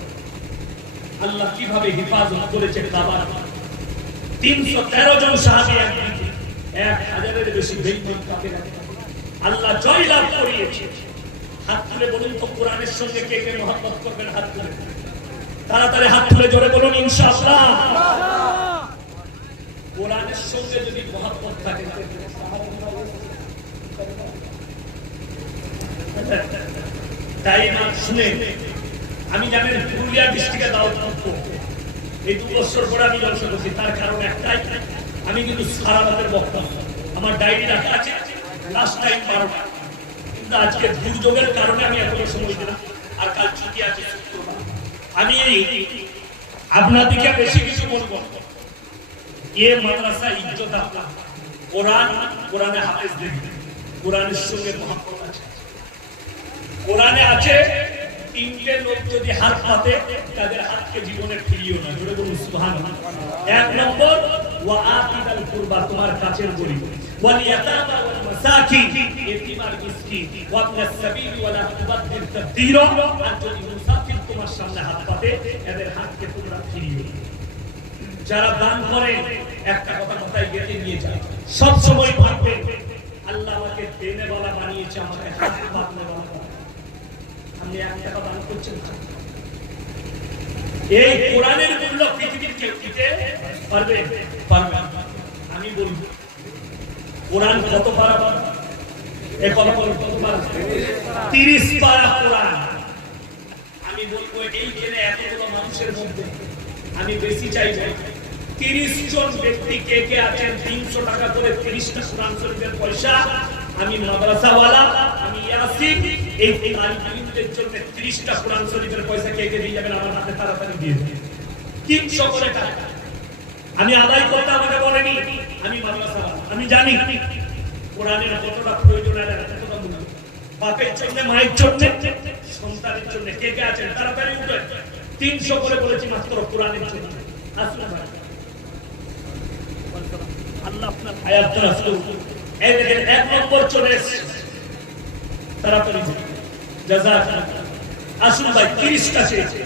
আল্লাহ কিভাবে হেফাজত করেছে কাবার। 313 জন সাহাবী একদিকে, 1000-এর বেশি বেঈমান কাফের আল্লাহ জয়লাভ করিয়েছে। হাত তুলে বলুন তো কোরআনের সঙ্গে কে কে মহব্বত করবেন? হাত তুলে, তাড়াতাড়ি হাত তুলে জোরে বলুন ইনশাআল্লাহ। কোরআনের সঙ্গে যদি মহব্বত থাকে তাই না শুনে আমি জানেন পুরুলিয়া ডিস্ট্রিক্টে দাওয়াত করতে এই 2 বছর পরে আমি জলসা করছি। তার কারণ একটাই, আমি কিন্তু সারা রাতের বক্তা, আমার ডায়েরি রাখা আছে লাস্ট টাইম 12টা, কিন্তু আজকে দুর্যোগের কারণে আমি এত সময় দিলাম, আর কাল ছুটি আছে শুক্রবার। আমি আপনাদেরকে বেশি কিছু বলবো। ये মাদ্রাসা ইজ্জত আপনার, কোরআনে হাফেজ দেখবেন, কোরআনের সঙ্গে মহব্বত আছে। কোরআনে আছে 3টে লোক যদি হাত পাতে তাদের হাতকে জীবনে ফিরিও না, জোরে বলুন সুবহানাল্লাহ। 1 নম্বর ওয়া আতিদাল কুরবা, তোমার কাছের গরীব, ওয়াল ইয়াতামা ওয়াল মাসাকিন, ইতিম আর মিসকিন, ওয়া ইবনাস সাবিল ওয়া লা তুবাদ্দির তাবদীরা। আর যদি মুসাফির তোমার সামনে হাত পাতে এদের হাতকে তোমরা ফিরিও না। যারা দান করে একটা কথা মাথায় গেঁথে নিয়ে যায়, সব সময় ভাববে আল্লাহ আমাকে দেনে वाला বানিয়েছে, আমাকে হাত পাতনে वाला। আপনি 1 টাকা দান করছেন, এই কোরআনের মূল্য পৃথিবীর কেউ দিতে পারবে? পারবে। আমি বলবো কোরআন কত পারা? এই কত পারা? 30 পারা কোরআন। আমি বলবো এইখানে এতগুলো মানুষের মধ্যে আমি বেশি চাইব 30 জন ব্যক্তি কে কে আছেন 300 টাকা করে 30টা কোরআন শরীফের পয়সা আমি মাদ্রাসাওয়ালা, আমি ইয়াসিন, এই তালিমের জন্য 30টা কোরআন শরীফের পয়সা কে কে দিয়ে যাবেন আমার হাতে তাড়াতাড়ি দিয়ে দিন। 300 করে টাকা আমি আদায় করতে আমাকে বলেনি, আমি মাদ্রাসাওয়ালা, আমি জানি কোরআনের কতটা প্রয়োজন আছে, কতটা মূল্য। বাপের জন্য, মায়ের জন্য, সন্তানের জন্য কে কে আছেন তাড়াতাড়ি উঠেন। 300 করে বলেছি মাত্র কোরআনের জন্য। আসুন ভাই, আল্লাহ আপনার হায়াত দারাজ করুন। এই দেখেন 1 নম্বর চলে এসেছে, তাড়াতাড়ি জাযাকাল্লাহ। আসুন ভাই, 30টা চেয়েছে,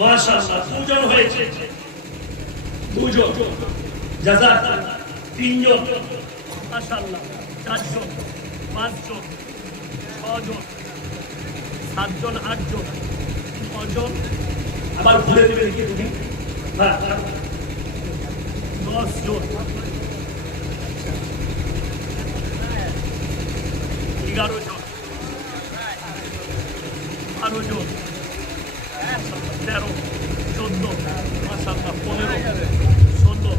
মাশাআল্লাহ। 2 জন হয়েছে, 2 জন জাযাকাল্লাহ। 3 জন মাশাআল্লাহ, 4 জন, 5 জন, 6 জন, 7 জন, 8 জন, 9 জন। আবার ঘুরে দিবেন কি তুমি? হ্যাঁ, 10 জন, 11 জন, 12 জন, 13, 14, মাশাআল্লাহ, 15, 16।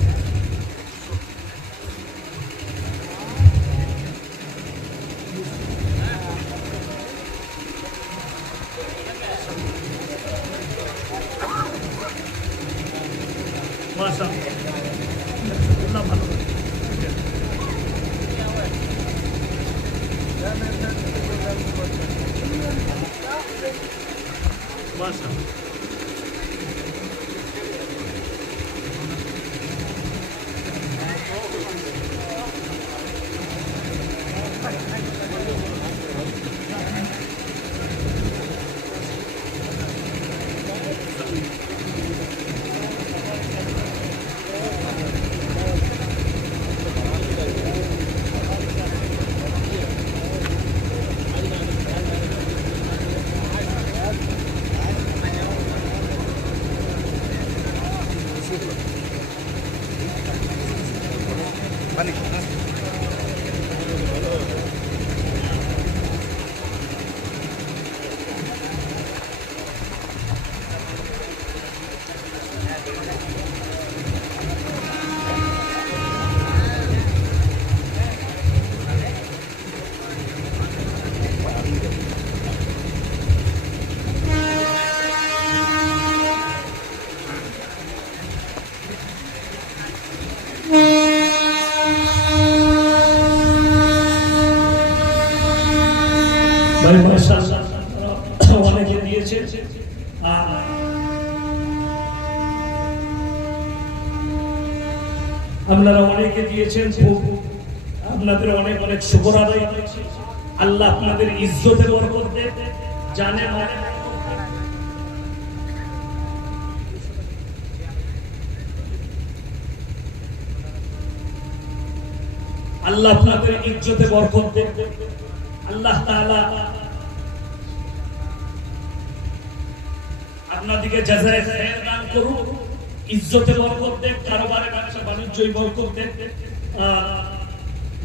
মাশাআল্লাহ ভালো মাশাআল্লাহ ভাই মাশাআল্লাহ অনেকে দিয়েছে আপনারা অনেকে দিয়েছেন আপনাদের অনেক অনেক শুকর আদায় করছি আল্লাহ আপনাদের ইজ্জতে বরকত দেন জানে মানে আল্লাহ আপনাদের ইজ্জতে বরকত দেন আল্লাহ তাআলা আপনাদেরকে জাযায়ে খায়র দান করুন ইজ্জতে বরকত দেন কারবারে ব্যবসা বাণিজ্যে বরকত দেন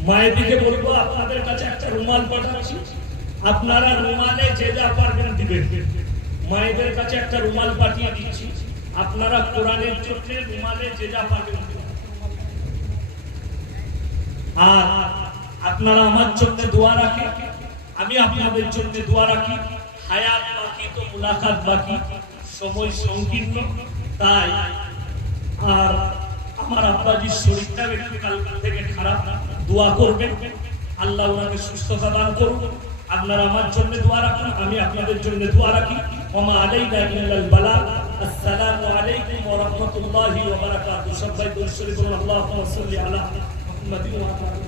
মায়েদিকে বলবো আপনাদের কাছে একটা রুমাল পাঠাচ্ছি আপনারা রুমালে যে যা পারবেন দিবেন মায়েদের কাছে একটা রুমাল পাঠিয়ে দিচ্ছি আপনারা কোরআনের জন্য রুমালে যে যা পারবেন আর আপনারা আমার জন্য দোয়া রাখেন আমি আপনাদের জন্য দোয়া রাখি হায়াত বাকি তো মুলাকাত বাকি সময় সংকীর্ণ তাই আর আমার আব্বাজির শরীরটা একটু কাল থেকে খারাপ দোয়া করবেন আল্লাহ ওনাকে সুস্থতা দান করুন আপনারা আমার জন্য দোয়া রাখুন আমি আপনাদের জন্য দোয়া রাখি ওমা আলাইনা ইল্লাল বালাগ আসসালামু আলাইকুম ওয়া রাহমাতুল্লাহি ওয়া বারাকাতুহু সবাই দরুদ শরীফ পড়ুন আল্লাহুম্মা সাল্লি আলা মুহাম্মাদিন ওয়া আলা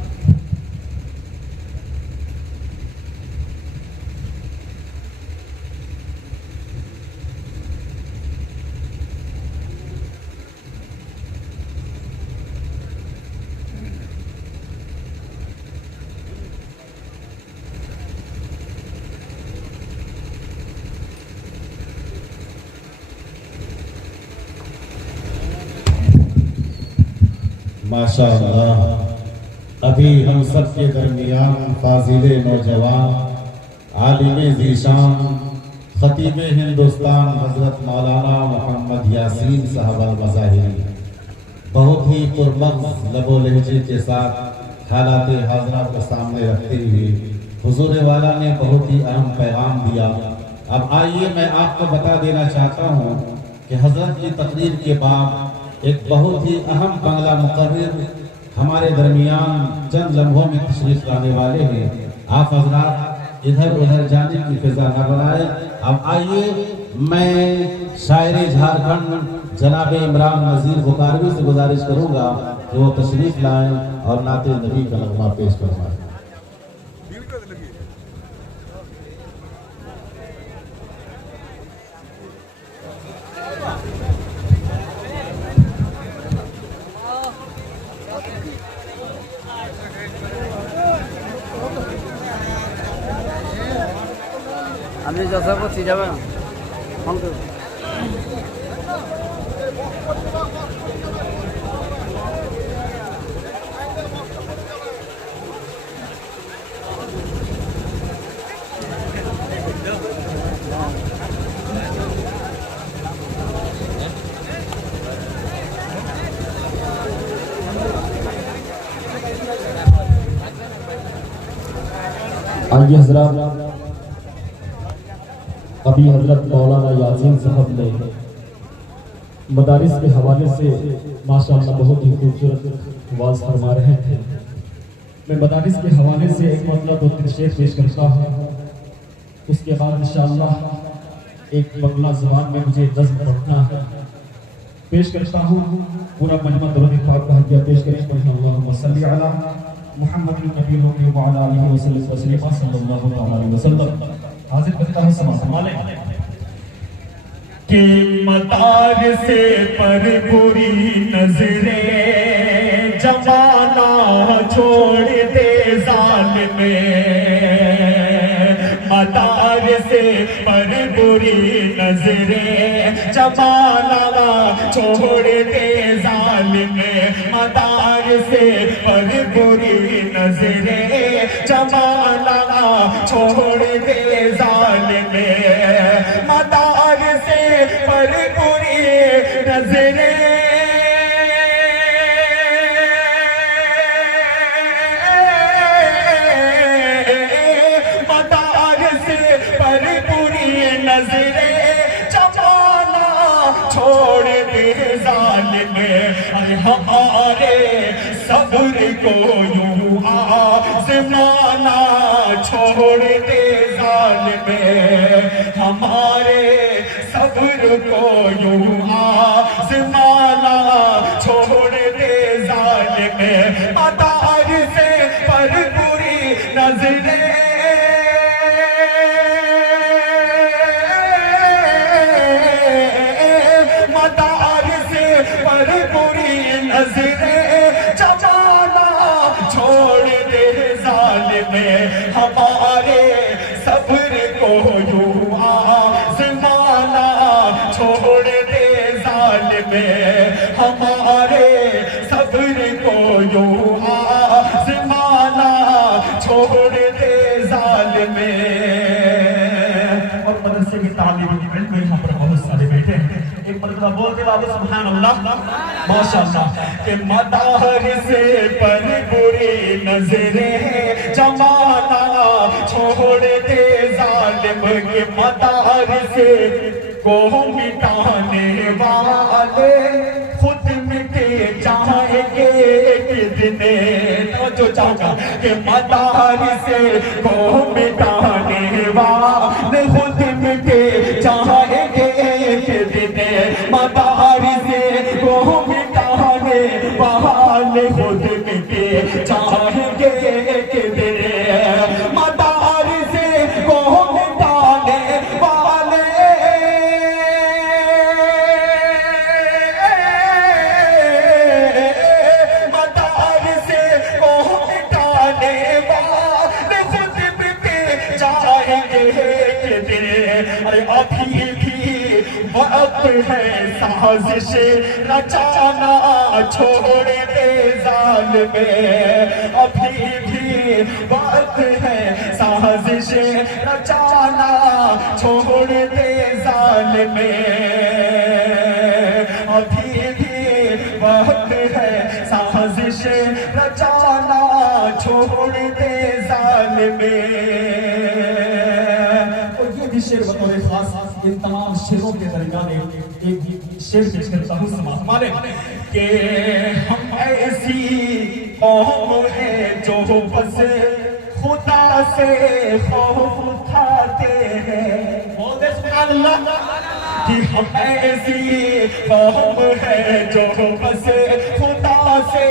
माशाअल्लाह अभी हम सब के दरमियान फाजिले नौजवान आलिम ज़ीशान खतीब हिंदुस्तान हज़रत मौलाना मोहम्मद यासीन साहब अल-मज़ाहिरी बहुत ही पुरमग़्ज़ लबो लहजे के साथ हालात हाज़रा को सामने रखते हुए हुज़ूर वाला ने बहुत ही अहम पैगाम दिया। अब आइए मैं आपको बता देना चाहता हूँ कि हज़रत की तकरीर के बाद एक बहुत ही अहम बांग्ला मुक़र्रिर हमारे दरमियान चंद लम्हों में तशरीफ लाने वाले हैं। आप हज़रात इधर उधर जाने की फिजा न बनाए। अब आइए मैं शायर झारखंड जनाब इमरान नज़ीर बुखारवी से गुजारिश करूंगा कि वो तशरीफ लाएं और नाते नबी का नगमा पेश करवाएं। আমি যথা করছি যাবে না ফোন করব आइए हज़रात अभी हज़रत मौलाना यासीन साहब ने मदारिस के हवाले से माशाअल्लाह बहुत ही खूबसूरत वाज फरमा रहे थे। मैं मदारिस के हवाले से एक मतलब 2-3 शेर पेश करता हूँ, उसके बाद इंशाअल्लाह एक बंगला ज़बान में मुझे नज़्म पढ़ना है। पेश करता हूँ, पूरा मजमा दरूद पाक का हदिया पेश करें। अल्लाहुम्मा सल्ली अला मुहम्मद नबी व अला आलिहि वसल्लम सल्लल्लाहु अलैहि वसल्लम। हाजिर करता हूँ समा लें कि मदार से पर बुरी नजरें जमाना छोड़ दे जालिमे, मदार से पर बुरी नजरें जमाना छोड़ दे जालिमे, मदार से पर बुरी नजरें जमाना छोड़ दे जालिमे, मदार से पर बुरी नजरें मदार से पर बुरी नजरें जमाना छोड़ दे जालिमे, अरे हमारे सब्र को यूं आज़माना छोड़ दे जालिमे, हमारे सब्र को यूं आज़माना छोड़ दे जालिमे, मदार से पर बुरी नजरें मदार से पर बुरी नजरें जमाना छोड़ दे जालिमे, हमारे सब्र को यूं आज़माना छोड़ दे जालिमे, हमारे सब्र को यूं आज़माना छोड़ दे जालिमे। और मदरसे की तालीम में यहाँ पर बहुत सारे बैठे हैं, एक मरतबा बोलते बाबू सुभान अल्लाह माशाअल्लाह के मदार से पर बुरी नजरें जमाना छोड़ दे जालिम, के मदार से को मिटाने वाले खुद मिटे जाएंगे एक दिन, जो चाहूंगा के मदार से को मिटाने वाले खुद मिटे जाएंगे एक दिन, मदार से को मिटाने वाले खुद मिटे जाएंगे एक दिन, मदार से को मिटाने वाले मदार से को मिटाने वाले खुद मिटे जाएंगे एक दिन, अरे अभी भी वक्त है साजिश रचाना छोड़ दे जालिमे, अभी भी वक्त है साजिश रचाना छोड़ दे जालिमे, अभी भी वक्त है साजिश रचाना छोड़ दे जालिमे। और ये भी शेर बतौर खास इन तमाम शेरों के दरमियान एक शेर पेश करता हूँ समाज माने कि हम ऐसी कौम है जो बस खुदा से खौफ खाते हैं, बोले सुभान अल्लाह, कि हम ऐसी कौम है जो बस खुदा से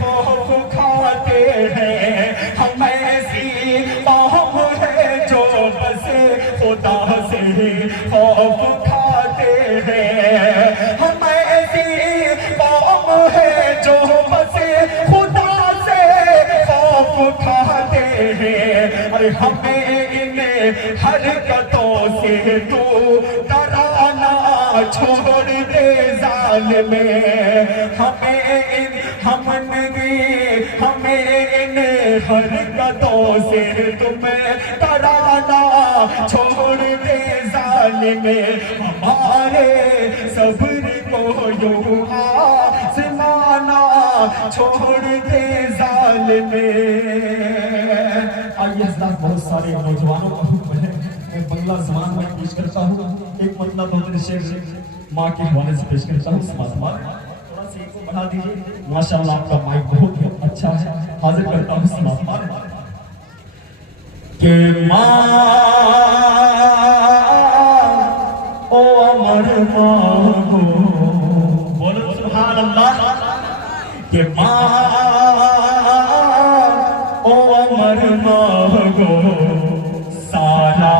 खौफ खाते हैं, हम ऐसी कौम है जो बस खुदा से खौफ खाते हैं, हम ऐसी कौम है जो बस खुदा से खौफ खाते हैं, अरे हमें इन हरकतों से तू डराना छोड़ दे जालिमे, हमें इन हरकतों से तुम्हें डराना छोड़ दे जालिमे, हमारे सब्र को यूं आज़माना छोड़ दे जालिमे। आइए हज़रात, बहुत सारे नौजवानों का हुक्म है, मैं बंगला ज़बान में पेश करता हूँ। एक मतलब दो शेर माँ के हवाले से पेश करता हूँ। थोड़ा सा इनको बढ़ा दीजिए। माशाअल्लाह आपका माइक बहुत ही अच्छा है। हाजिर करता हूँ समाज के माँ ओ अमर माँ हो, बोलो सुभान अल्लाह। के माँ ओ अमर माँ हो, सारा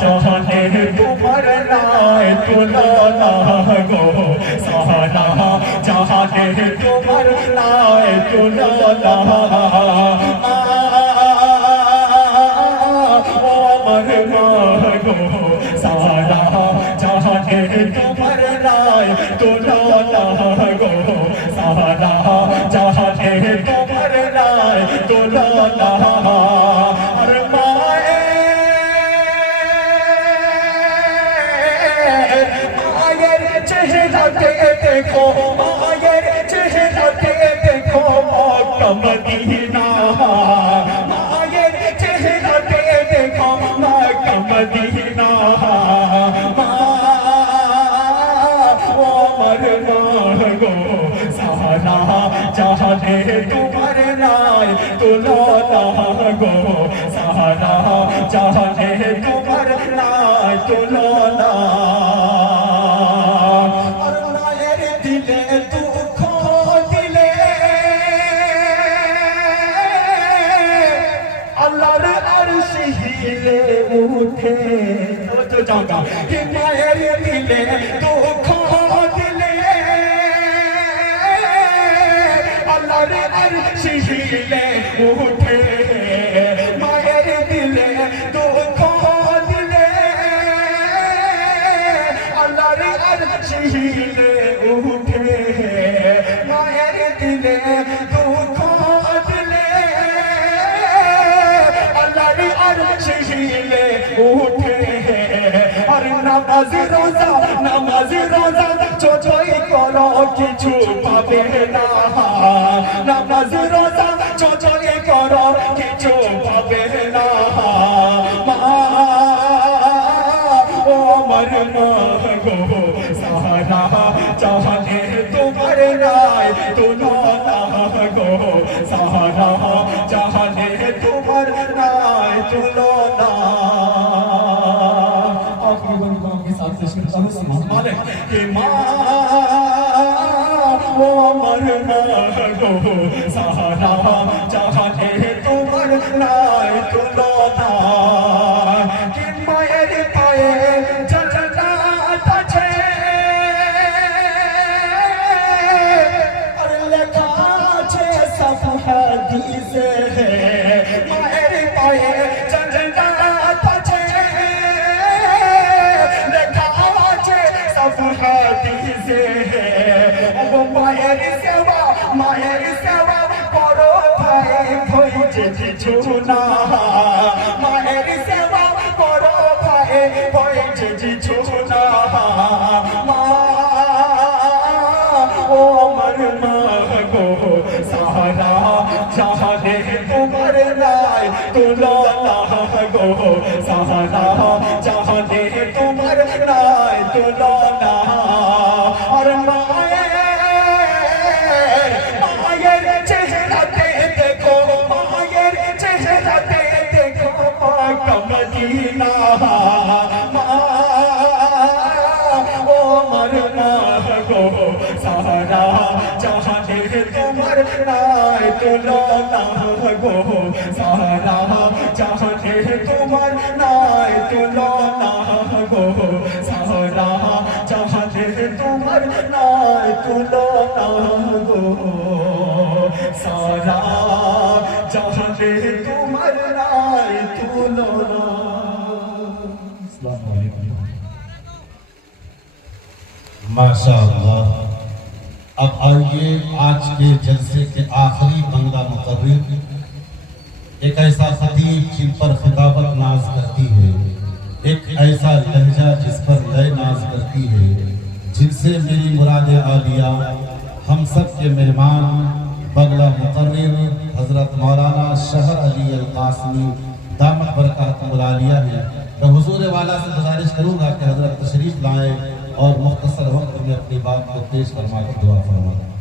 चाहे तुमर नाय तुलाना गो, सारा चाहे तुमर नाय तुलाना। अमर मांगो सारा चाहे तुमर नाय तुलाना गो, सारा चाहे तुमर नाय तुलाना। अरे मायर चेहरा देखो, मायर चेहरा देखो मक्का मदीना, मायर चेहरा देखो मक्का मदीना। अमर मांगो सारा चाहे तुमर नाय तुलाना गो, सारा चाहे तुमर नाय तुलाना। और नायर दिले दुखो दिले अल्लाहर अर्श हिले उठे। तो जाऊंगा कि नायर दिले दुखो दिले अल्लाहर अर्श हिले उठे। मायर दिले दुखो दिले अल्लाहर अर्श हिले उठे। मायर दिले दुखो दिले अल्लाहर अर्श हिले उठे। और नमाज रोजा चोचोई करो किछु पाबे ना, नमाज रोजा चोचोई करो किछु पाबे ना। ओ अमर मांगो सारा चाहे तुमर नाय तुलाना गो, सारा चाहे तुमर नाय तुलाना। आखिरी बार माँ के साथ पेश करता हूँ समाज के माँ ओ अमर मांगो सारा चाहे तुमर नाय तुलाना। कि मायर पाए जलना तछे और लेखा छे सब हदीस है। मायर पाए जलना तछे लेखा छे सब हदीस है। अब मायर सेवा करो भाई भोज छुना, मायर सेवा करो भाई भोज छुना। ओ अमर मांगो सारा चाहे तुमर नाय तुलाना गो, सारा चाहे तुमर नाय तुलाना। और मायर चेहरा देखो, मायर चेहरा देखो मक्का मदीना। ओ अमर मांगो सारा चाहे तुमर नाय तुलाना गो, सारा चाहे तुमर नाय तुलाना गो, सारा चाहे तुमर नाय तुलाना गो, सारा चाहे तुमर नाय तुलाना। अस्सलाम वालेकुम। माशाअल्लाह। अब आइए आज के जलसे के आखिरी बंदा मुकर्रिर, एक ऐसा खतीब जिन पर खिताबत नाज करती है, एक ऐसा लहजा जिस पर लय नाज करती है, जिनसे मेरी मुराद आलिया हम सब के मेहमान बगला मुकर्रिर हजरत मौलाना शहर अली अल कासमी दामत बरकातुहुल आलिया है। تو حضور والا سے گزارش کروں گا کہ حضرت تشریف لائیں اور مختصر وقت میں اپنی بات کو پیش فرما کر دعا فرمائیں.